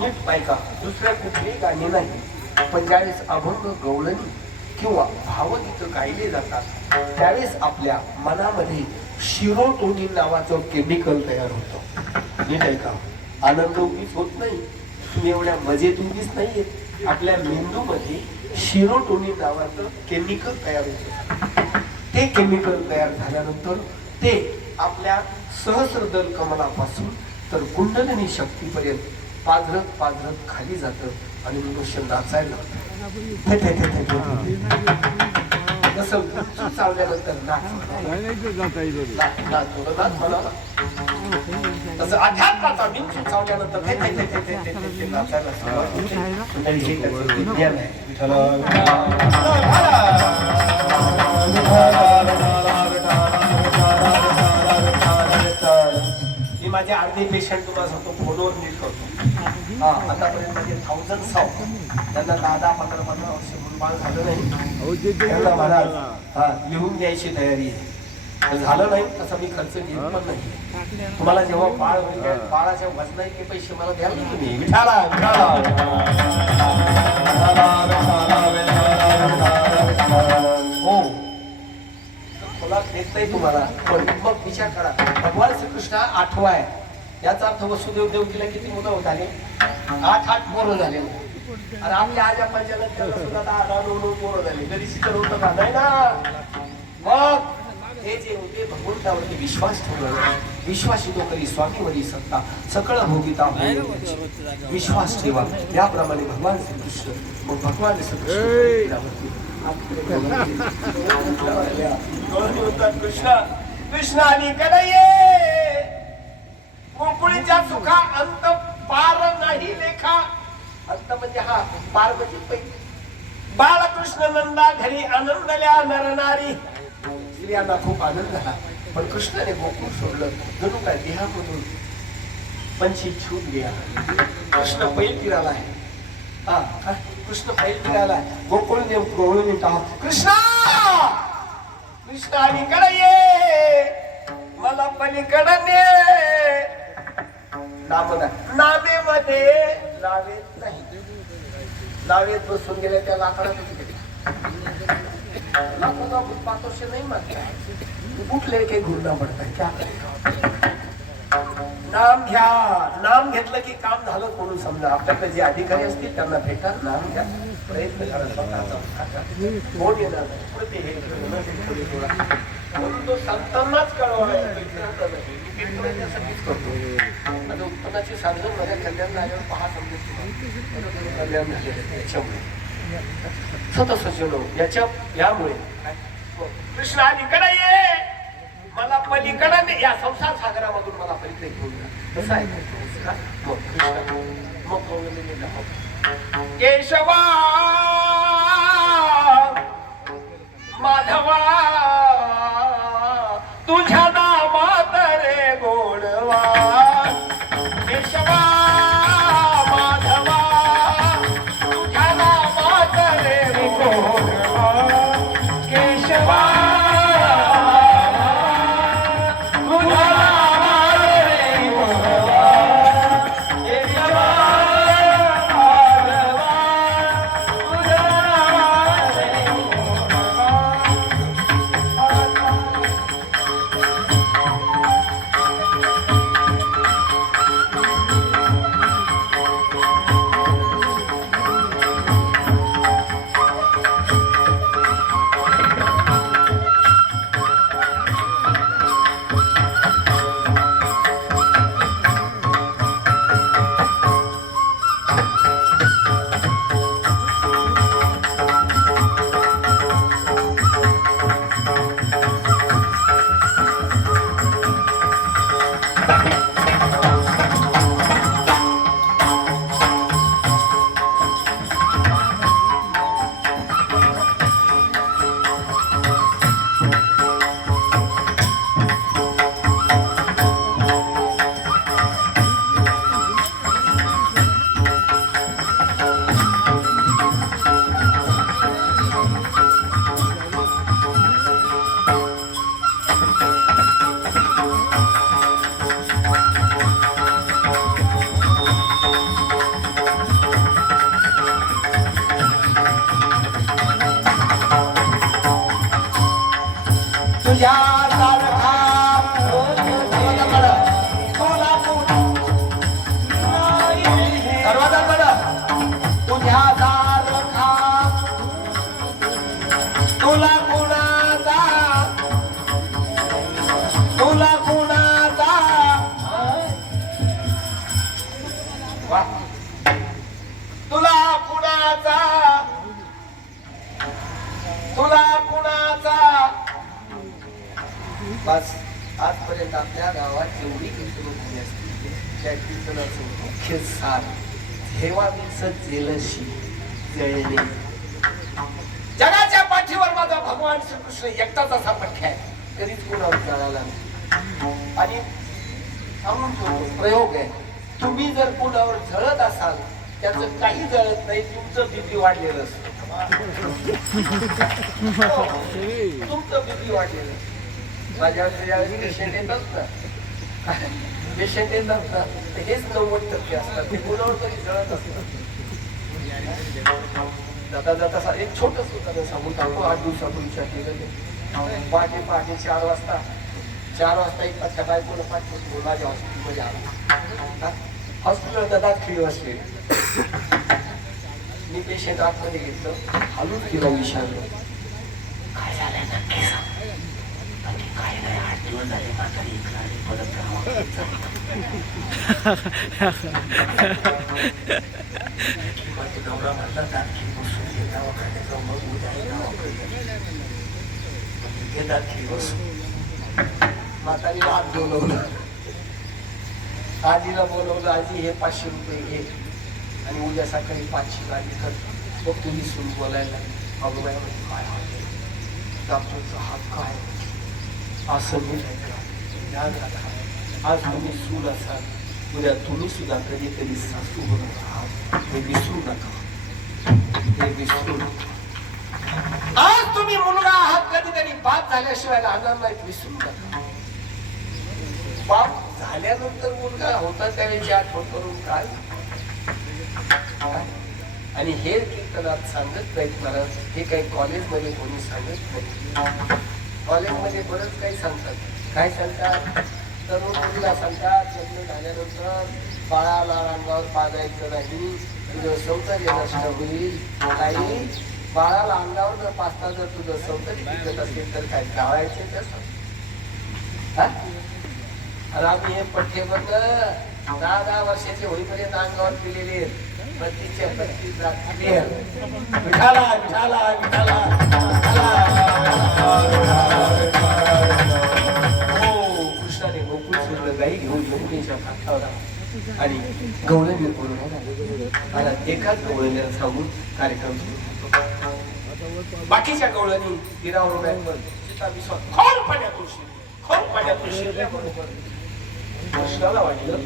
नीट ऐका, दुसऱ्या कुठली गाणी नाही, पण ज्यावेळेस अभंग गवळणी किंवा भावगीत गायले जातात त्यावेळेस आपल्या मनामध्ये शिरोटोनिन नावाचं केमिकल तयार होतं. नीट ऐका, आनंद उगीच होत नाही, तुम्ही एवढ्या मजेत उगीच नाहीयेत. आपल्या मेंदूमध्ये शिरोटोनिन नावाचं केमिकल तयार होतं. ते केमिकल तयार झाल्यानंतर ते आपल्या सहस्रदल कमलापासून तर कुंडलिनी शक्तीपर्यंत पाझरत पाझरत खाली जातं आणि मनुष्य नाचायला लागतं. जसं चावल्यानंतर तसं अध्यात्माचा बिंदू चावल्यानंतर नाचायला सुरुवात होते. विज्ञान आहे. मी माझे अर्धे पेशंट तुम्हाला सांगतो फोनवर नीट करतो. हा आतापर्यंत माझे 1000 त्यांना 10-15 वर्ष म्हणून बाळ झालं नाही. त्यांना मला लिहून द्यायची तयारी आहे. झालं नाही तसं मी खर्च घेत पण नाही. तुम्हाला जेव्हा बाळ होईल बाळाच्या वजनाचे पैसे मला द्याल ना तुम्ही. विठाला हो मला देत नाही तुम्हाला. पण मग विचार करा, भगवान श्रीकृष्ण 8वा आहे. याचा अर्थ वसुदेव देवकीला किती मुलं होत आले? 8 पोरं झाले. आणि आपल्या आजा पंचाला सुद्धा 10-9 पोरं झाले. कधी शिकर होतं का? नाही ना. मग हे जे होते भगवंतावरती विश्वास ठेवला विश्वासी तो करी स्वामीवरी सत्ता सकळ भोगिता विश्वास ठेवा. याप्रमाणे भगवान श्रीकृष्ण मग भगवान श्रीकृष्ण कृष्ण कृष्ण आणि ये गोकुळीच्या सुखा अंत पार नाही लेखा. अंत म्हणजे हा पार म्हणजे पैकी. बाळकृष्ण नंदा घरी आनंदल्या नरनारी. स्त्रियांना खूप आनंद झाला पण कृष्णाने गोकुळ सोडलं. जणू काय देहामधून पंछी छूट गया. कृष्ण पैल फिरायला आहे. हा काय कृष्ण पैल फिरायला आहे. गोकुळ देव गोळून येतो. कृष्णा कृष्ण अलीकडे ये मला पलीकडे ने. नामेमध्ये लावेत नाही. लावेत बसून गेले त्या लाकडात लाखों बातों से नहीं मानता है. बुक लेके घूमना पड़ता है. क्या नाम घ्या. नाम घेतलं की काम झालं म्हणून समजा. आपल्याकडे जे अधिकारी असतील त्यांना भेटा. नाम घ्या. प्रयत्न करा स्वतःचा. कोण येणार नाही. म्हणून तो संतांनाच कळवायला आता उत्पन्नाची साधन माझ्या कल्याण झाल्यावर पहा समजेल कल्याण झालेलं त्याच्यामुळे सतत यामुळे कृष्ण अलीकडे ये मला पलीकडे या संसार सागरामधून मला पलीकडे घेऊन जा. कसं आहे मग कृष्ण मग केशवा माधवा तुझ्या नामात रे गोडवा. केशवा माधवा तुझ्या नामात रे गोडवा. केशवा तुझ्या नामात रे गोडवा. केशवा माधवा तुझ्या नामात रे तुझ्या सारखा सर्वांकडं तुझ्या सारखा तुला कुणाचा तुला कुणाचा तुला कुणाचा तुला कुणाचा. बस आजपर्यंत आपल्या गावात जेवढी कीर्तनं झाली असतील त्या कीर्तनाचं मुख्य सार ठेवावीच जेलशी जळले. जगाच्या पाठीवर माझा भगवान श्रीकृष्ण एकटाच असा पठ्य आहे. कधीच कोणावर जळाला नाही. आणि सांगून ठेवतो प्रयोग आहे. तुम्ही जर कोणावर जळत असाल त्याचं काही जळत नाही. तुमचं बीपी वाढलेलं असतं. तुमचं बीपी वाढलेलं. माझ्या पेशंट येतात ना पेशंट येतात ना हेच 90% असतात. ते कोणावर तरी जळत असतात. जाता जाता एक छोटस उदाहरण सांगून टाकू. 8 दिवसापूर्वीच्या केलं. पहाटे 4 वाजता एक पत्ता बायकोला पाठवतो माझ्या हॉस्पिटलमध्ये आला. हॉस्पिटल दाखली असले. मी पेशंट आतमध्ये घेतलं. हलून केलं. विचारलं काय झालं नक्की सांग. आणि काय नाही 8 दिवस झाले म्हातारी इकडे आली परत गावाकडे चालली. माझे नवरा म्हणला दाखी बसून घे दवाखान्यात जाऊ, मग उद्या दवाखान्यात घे दाखी बसून. म्हातारीला हात बोलवलं, आजीला बोलवलं, आजी हे 500 रुपये घे आणि उद्या सकाळी 5ची गाडी कर. मग तुम्ही सुरू बोलायला अगं बाई म्हणजे काय होते डॉक्टरचा हात काय असं मी नाही का ध्यान राखा. आज तुम्ही सून असाल, उद्या तुम्ही सुद्धा कधीतरी सासू होणार आहात. हे विसरू नका, हे विसरू नका. आज तुम्ही मुलगा आहात, कधीतरी बाप झाल्याशिवाय राहणार नाहीत, विसरू नका. बाप झाल्यानंतर मुलगा होता त्यावेळी आठवण करून काय. आणि हे कीर्तनात सांगत नाहीत महाराज, हे काही कॉलेजमध्ये कोणी सांगत नाही. कॉलेजमध्ये बरंच काही सांगतात. काय सांगतात, तरुण मुलीला सांगतात लग्न झाल्यानंतर बाळाला अंगावर पाजायचं नाही, तुझं सौंदर्य नष्ट होईल. काही बाळाला अंगावर न पाजता जर तुझं सौंदर्य टिकत असेल तर काय जावायचे तसं. आणि आम्ही हे पठ्यबंध 10 वर्षाचे होईपर्यंत अंगावर पिलेले 32 विठाला विठाला विठाला. हो, कृष्णाने गोकुळ सोडलं, गाई घेऊन यमुनेच्या काठावर आणि गवळणी बोलून आला. एकाच गवळणीला सांगून कार्यक्रम सुरू होतो. बाकीच्या गवळणी तीरावर उड्यांवर सीता विश्वास खोल पाण्यात उशिरली, खोल पाण्यात उशिरल्याबरोबर कृष्णाला वाटलं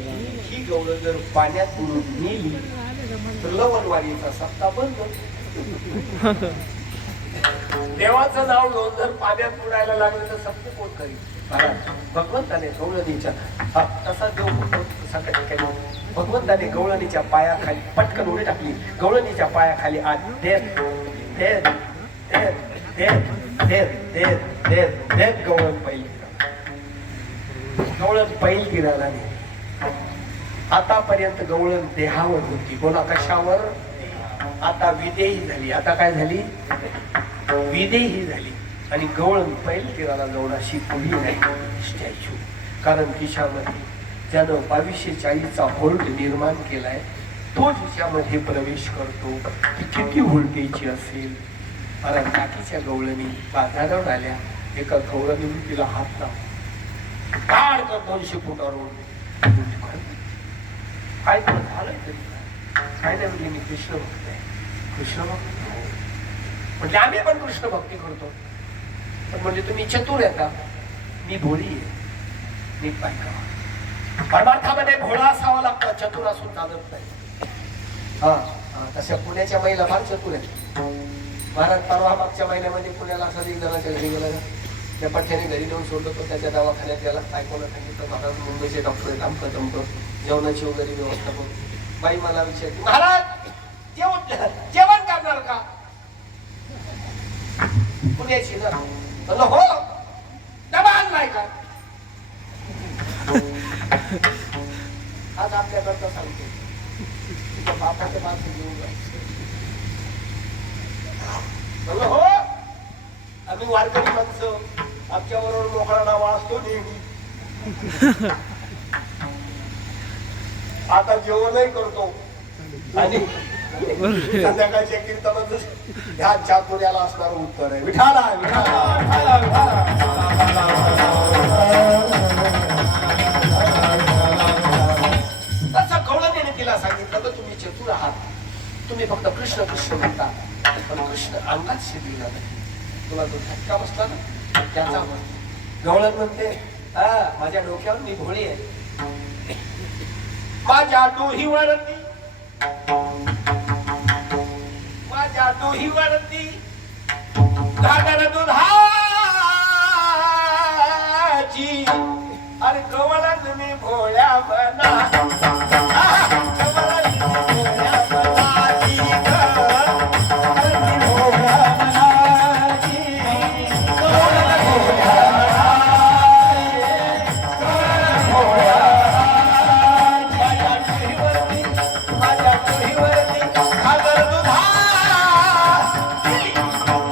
ही गवळण जर पाण्यात बुडून नेली तर लवणवाडीचा सत्ता बंद. देवाचं नाव घेऊन जर पाण्यात बुडायला लागलं तर सत्य कोण करील. भगवंताने गवळणीच्या तसा देव भगवंताने गवळणीच्या पायाखाली पटकन उडी टाकली. गवळणीच्या पायाखाली आज देत देत देत देत देत देत देत देत गवळण पहिली. गवळण पैल गिराला नाही. आतापर्यंत गवळण देहावर होती, कोणा कशावर. आता विदेही झाली. आता काय झाली, विदेही झाली. आणि गवळण पैल गिराला जाऊन अशी पुढी नाही स्टॅच्यू. कारण खिशामध्ये ज्यानं 2240चा व्होल्ट निर्माण केलाय तो खिशामध्ये प्रवेश करतो. ती किती व्होल्टेजची असेल. कारण टाकीच्या गवळणी बाजारावर आल्या. एका गवळणीने तिला हात लावला, 200 फुटावरून काय तर झालंय तरी काय नाही. म्हणजे मी कृष्ण भक्त आहे. कृष्ण भक्त म्हणजे आम्ही पण कृष्ण भक्ती करतो. पण म्हणजे तुम्ही चतुर येता, मी भोळी आहे. नीट बायका परमार्थामध्ये भोळा असावा लागतो, चतुर असून चालत नाही. हा तशा पुण्याच्या महिला फार चतुर आहेत. महाराज परवा मागच्या महिन्यामध्ये पुण्याला असं एक जणाच्या घरी गेला, त्या पठ्याने घरी नेऊन सोडलं. तो त्याच्या दवाखान्यात गेला. काय कोणा सांगितलं, महाराज मुंबईचे डॉक्टर आहेत, आमचं जमतं, जेवणाची वगैरे व्यवस्था करून. बाई मला विचारते, महाराज जेवण करणार का. पुण्याची ना. म्हणलं हो, डबा आणलाय का. आज आपल्याकडचं सांगतो, तुझ्या बापाच्या माणसं घेऊन जायचं. म्हणलं हो, आम्ही वारकरी माणसं, आमच्याबरोबर मोकळा नावा असतो नेहमी. आता जेवणही करतो आणि संध्याकाळच्या कीर्तनाचं ह्या चातुर्याला असणारं उत्तर आहे. विठाला विठाला विठाला विठाला. तसं गवळणीने तिला सांगितलं तर तुम्ही चतुर आहात, तुम्ही फक्त कृष्ण कृष्ण म्हणता, पण कृष्ण अंगात शिरलेला नाही. तुला जो धक्का बसला ना त्याचा गवळण म्हणते, माझ्या डोक्यावर मी भोळी आहे. माझ्या डोहीवरती, माझ्या डोहीवरती घागर दुधाची, अरे गवळण मी भोळ्या मना,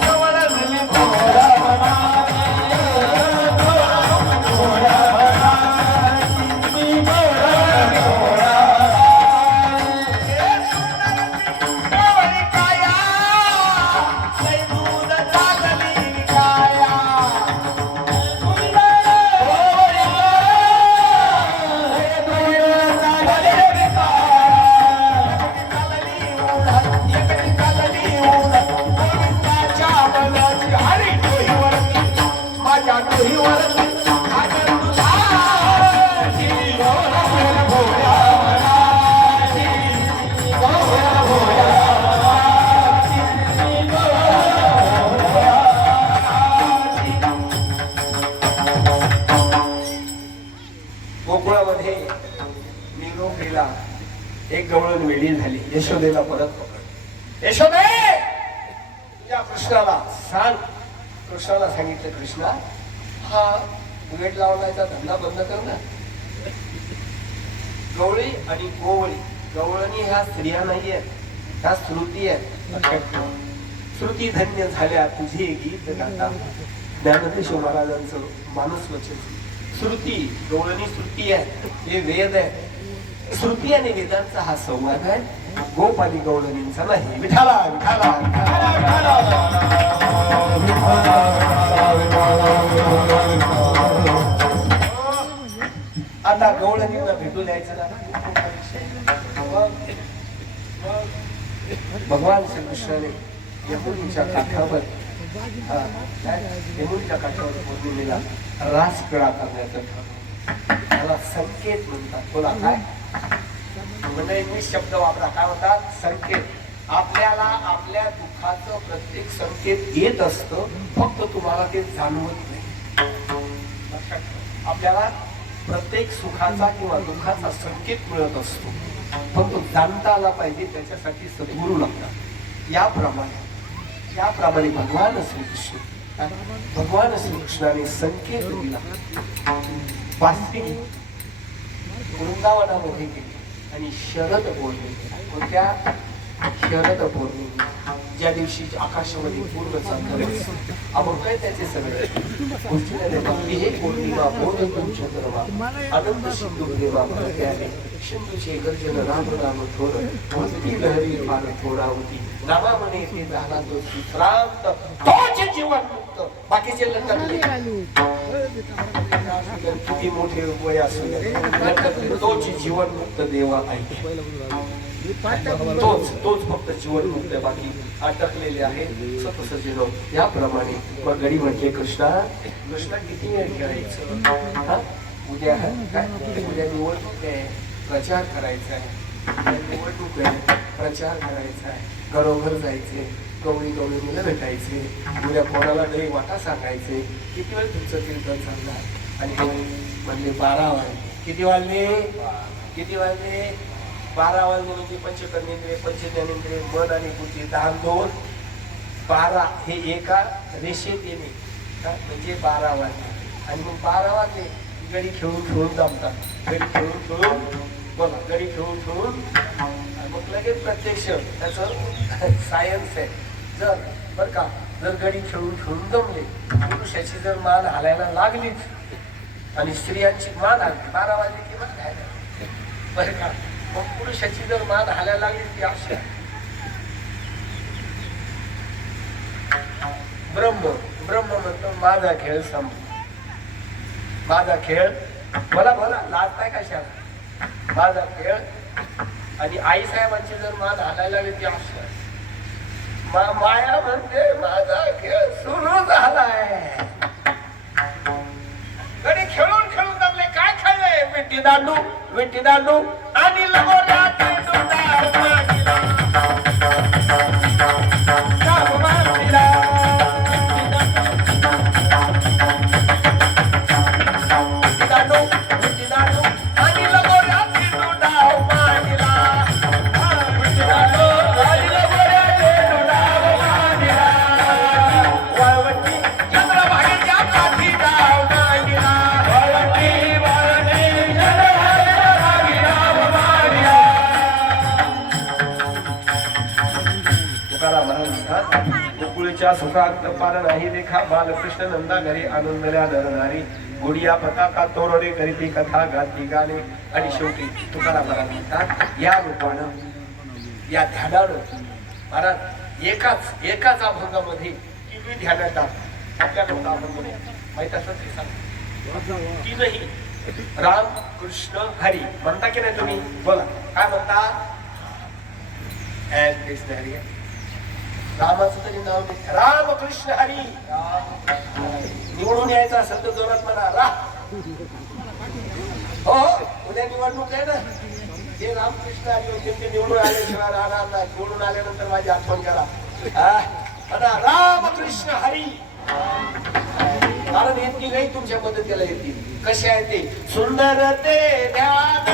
गवळण मी भोळ्या मनाची पण वेळी झाली. यशोदेला परत पकड. यशोदे, तुझ्या कृष्णाला सांग. कृष्णाला सांगितलं, कृष्णा हा वेळ लावण्याचा धंदा बंद कर ना. गवळी आणि गोवळी, गवळणी ह्या स्त्रिया नाहीये, ह्या श्रुती आहेत. श्रुती धन्य झाल्या तुझे गीत गाता. ज्ञानदेश महाराजांचं मानस वचन. श्रुती, गवळणी श्रुती आहे, हे वेद आहे. श्रुती आणि वेदांचा हा संवाद आहे, गोप आणि गवळणींचा नाही. विठाला विठाला विठाला आता गवळणींना भेटू द्यायचं ना. भगवान श्रीकृष्णाने यमुनेच्या काठावर यमुनेच्या काठावर पौर्णिमेला रास क्रीडा करण्याचं ठरवलं. त्याला संकेत म्हणतात. बोला काय म्हणजे इंग्लिश शब्द वापरा. काय म्हणतात? संकेत. आपल्याला आपल्या दुःखाचं प्रत्येक संकेत येत असतं, फक्त तुम्हाला ते जाणवत नाही. लक्षात ठेवा. आपल्याला प्रत्येक सुखाचा किंवा दुःखाचा संकेत मिळत असतो, फक्त जाणता आला पाहिजे, त्याच्यासाठी सद्गुरू लागतात. याप्रमाणे भगवान श्रीकृष्णाने संकेत दिला. वास्तविक वृंदावनामध्ये गेली आणि शरद पौर्णिमा. कोणत्या? शरद पौर्णिमा, ज्या दिवशी आकाशामध्ये पूर्ण चांदणे आपण काय त्याचे सगळे गोष्टी. हे पौर्णिमा बोध चंद्रमा आनंद सिंधू प्रेमा भरत्याने सिंधूचे गर्जन राम राम थोर भक्ती लहरी फार थोरावती. नामा म्हणे ते झाला तो श्रांत, तोच जीवन मुक्त. बाकीचे लटकले, किती मोठे वय असू लटकले, तोच जीवन मुक्त देवा ऐके. तोच फक्त जीवन मुक्त, बाकी अटकलेले आहे सतसजीनो. याप्रमाणे मग गडी म्हटले, कृष्णा किती वेळ खेळायचं? उद्या काय? उद्या निवडणूक आहे, प्रचार करायचा आहे. निवडणूक आहे, प्रचार करायचा आहे, घरोघर जायचे, गवळीला भेटायचे, उद्या कोणाला तरी वाटा सांगायचे. किती वेळ तुमचं कीर्तन चालणार? आणि म्हणले 12 वाजले. किती वाजले? 12 वाजले म्हणजे पंचकर्मेंद्रिय, पंचज्ञानेंद्रिय, मन आणि बुद्धी 10 2 12 हे एका रेषेत येणे म्हणजे 12 वाजले. आणि मग 12 वाजले गडी खेळून जमतात. गडी खेळून गडी खेळून मग लगेच प्रत्यक्ष त्याचं सायन्स आहे. बरं का, जर गडी खेळून जमले, पुरुषाची जर मान हालायला लागलीच आणि स्त्रियांची मान हलली 12 वाजले की मग काय बरं का, मग पुरुषाची जर मान हालायला लागली ती अशी ब्रह्म म्हणतो माझा खेळ संपला. माझा खेळ मला लाजताय कशाला? माझा खेळ. आणि आई साहेबांची जर मान हालायला लागली ती अशी माया म्हणते माझा खेळ सुरू झालाय. गडी खेळून जमले. काय खेळलंय? विटी दांडू आणि लगोऱ्या सुखात पार नाही देखा बालकृष्ण नंदा घरी आनंदल्या धरणारी गुडिया पताका तोरणे करीती कथा गाती गाणे. आणि शेवटी तुकाराम महाराज म्हणतात या रूपानं या ध्यानानं महाराज एकाच अभंगामध्ये किती ध्यान येतात आपल्याला आपण माहित असं ते सांग. तीनही राम कृष्ण हरी म्हणता की नाही तुम्ही? बोला काय म्हणता? कृष्ण हरी. रामाचं तरी नाव नाही. राम कृष्ण हरी. निवडून यायचं असेल तर जोरात म्हणा रा. हो उद्या निवडणूक आहे ना. जे रामकृष्ण हरी होते ते निवडून आल्याशिवाय राहणार नाही. निवडून आल्यानंतर माझी आठवण करा म्हणा राम कृष्ण हरी. कारण येत की नाही तुमच्या मदतीला येतील. कसे आहे ते? सुंदर ते ध्यान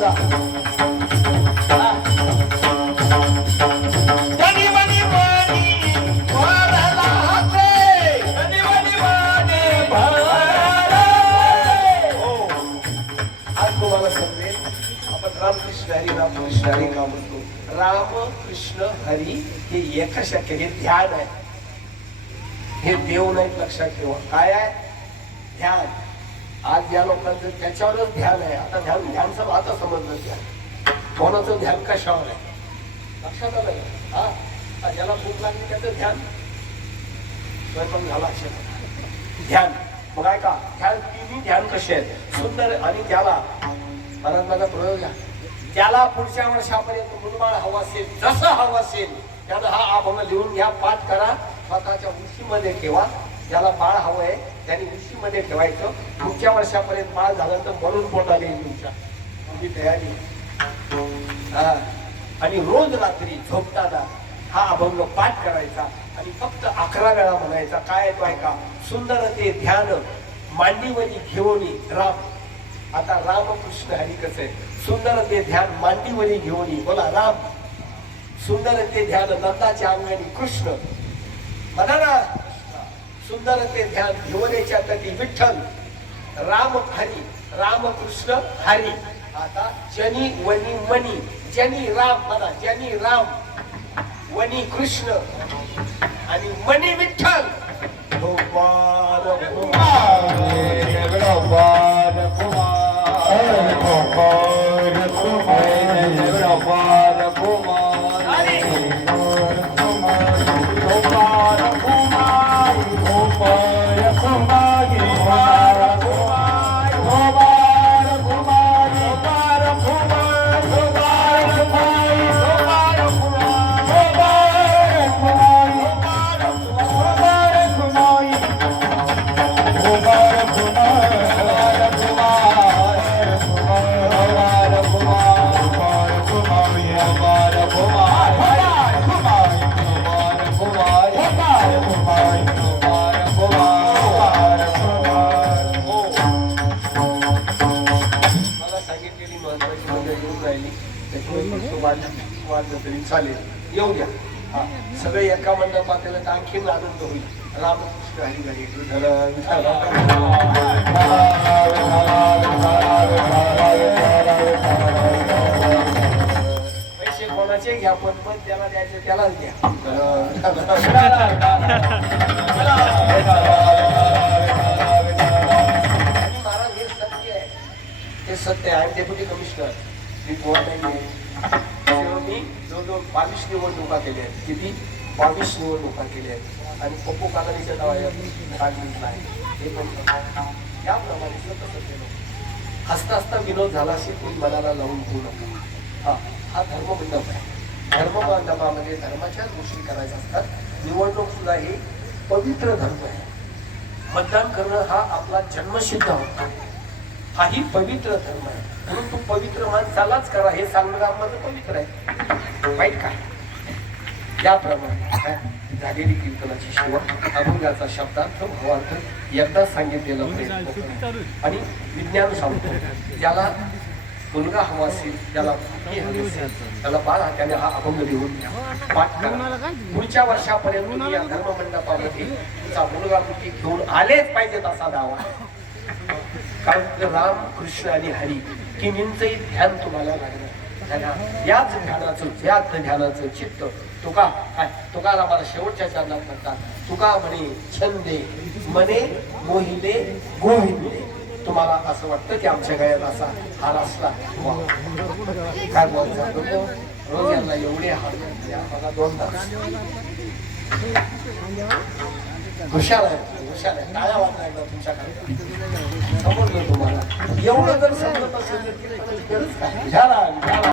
जा. धनी मनी मनी भरला हाते, धनी मनी मनी भरला. हो, आज तुम्हाला समजेल आपण रामकृष्ण हरी रामकृष्ण हरी का म्हणतो. राम कृष्ण हरी हे एकशक्य, हे ध्यान आहे, हे देव नाही. लक्षात ठेवा काय आहे ध्यान. आज या लोकांचं त्याच्यावरच ध्यान आहे. आता ध्यानचं आता समजलं ध्यान कोणाचं ध्यान कशावर आहे लक्षात आलं का? हा, ज्याला भूक लागली त्याचं ध्यान स्वयंपाक झाला असेल ध्यान. मग आहे का ध्यान, तिन्ही ध्यान कसे आहेत सुंदर. आणि त्याला महाराज माझा प्रयोग घ्या, त्याला पुढच्या वर्षापर्यंत मुलबाळ हवं असेल, जसं हवं असेल त्यानं हा अभंग लिहून घ्या, पाठ करा, स्वतःच्या उशीमध्ये ठेवा. ज्याला बाळ हवं आहे त्यांनी उशीमध्ये ठेवायचं. पुढच्या वर्षापर्यंत बाळ झालं तर म्हणून पोटाला येईल तुमच्या, तुमची तयारी. हा, आणि रोज रात्री झोपताना हा अभंग पाठ करायचा आणि फक्त 11 वेळा म्हणायचा. काय येतो ऐका, सुंदर ते ध्यान मांडीवरी घेऊनी राम. आता रामकृष्ण हरी कसं आहे, सुंदर ते ध्यान मांडीवरी घेऊनी. बोला राम. सुंदर ते ध्यान नंदाच्या अंगणी कृष्ण. म्हणा ना, सुंदर ते ध्यान घेऊनेच्या तटी विठ्ठल. राम हरी रामकृष्ण हरी. आता जनी वनी मनी, जनी राम म्हणा, जनी राम, वनी कृष्ण आणि मनी विठ्ठल. गोपाल कुमार, गोपाल कुमार, गोपाल कुमार, गोपाल कुमार, हरी गोपाल कुमार, गोपाल कुमार, गोपाल कुमार, गोपाल कुमार, गोपाल कुमार, गोपाल कुमार, गोपाल कुमार, गोपाल चालेल, येऊ द्या. सगळे एका मंडपात त्याला तर आणखीन आनंद होईल. रामकृष्ण हरी हरी पैसे कोणाचे घ्या पण त्याला द्यायचे त्यालाच द्या. महाराज हे सत्य आहे, हे सत्य आहे. डेप्युटी कमिशनर मी गोवा मी जवळजवळ 22 निवडणुका केल्या आहेत. किती 22 निवडणुका केल्या आहेत. आणि पप्पू कालानीच्या नावाला आहे हे पण याप्रमाणे तसं केलं. हसता हसता विनोद झाला असेल तुम्ही मनाला लावून घेऊ नका. हा धर्ममंडप आहे. धर्ममंडपामध्ये धर्माच्याच गोष्टी करायच्या असतात. निवडणूक सुद्धा हे पवित्र धर्म आहे. मतदान करणं हा आपला जन्मसिद्ध होता. हाही पवित्र धर्म आहे. म्हणून तू पवित्र माणसालाच करा हे सांगणं आम्हाला पवित्र आहे. वाईट काय याप्रमाणे झालेली कीर्तनाची शिवा अभंगाचा शब्दार्थ भावार्थ एकदा सांगितलेला प्रयत्न आणि विज्ञान सांगतो. ज्याला मुलगा हवा असेल, ज्याला हवी असेल, त्याला बाळ त्याने हा अभंग लिहून पाठ करा. पुढच्या वर्षापर्यंत तुम्ही या धर्ममंडपामध्ये तुमचा मुलगा मुलगी घेऊन आलेच पाहिजेत असा दावा आहे. कारण राम कृष्ण आणि हरी तिन्हींचंही ध्यान तुम्हाला लागणार. याच ध्यानाचं चित्त तुका काय तुकाला मला शेवटच्या चरणात म्हणतात. तुका म्हणे छंदे मने मोहिले गोविंदे. तुम्हाला असं वाटतं की आमच्या गळ्यात असा हार असला काय बोलतो रोज यांना एवढे हार मला 2 तास हुशार आहे टाळ्या वाजवायला तुमच्याकडे समजलं तुम्हाला. एवढं जर समजत असेल तर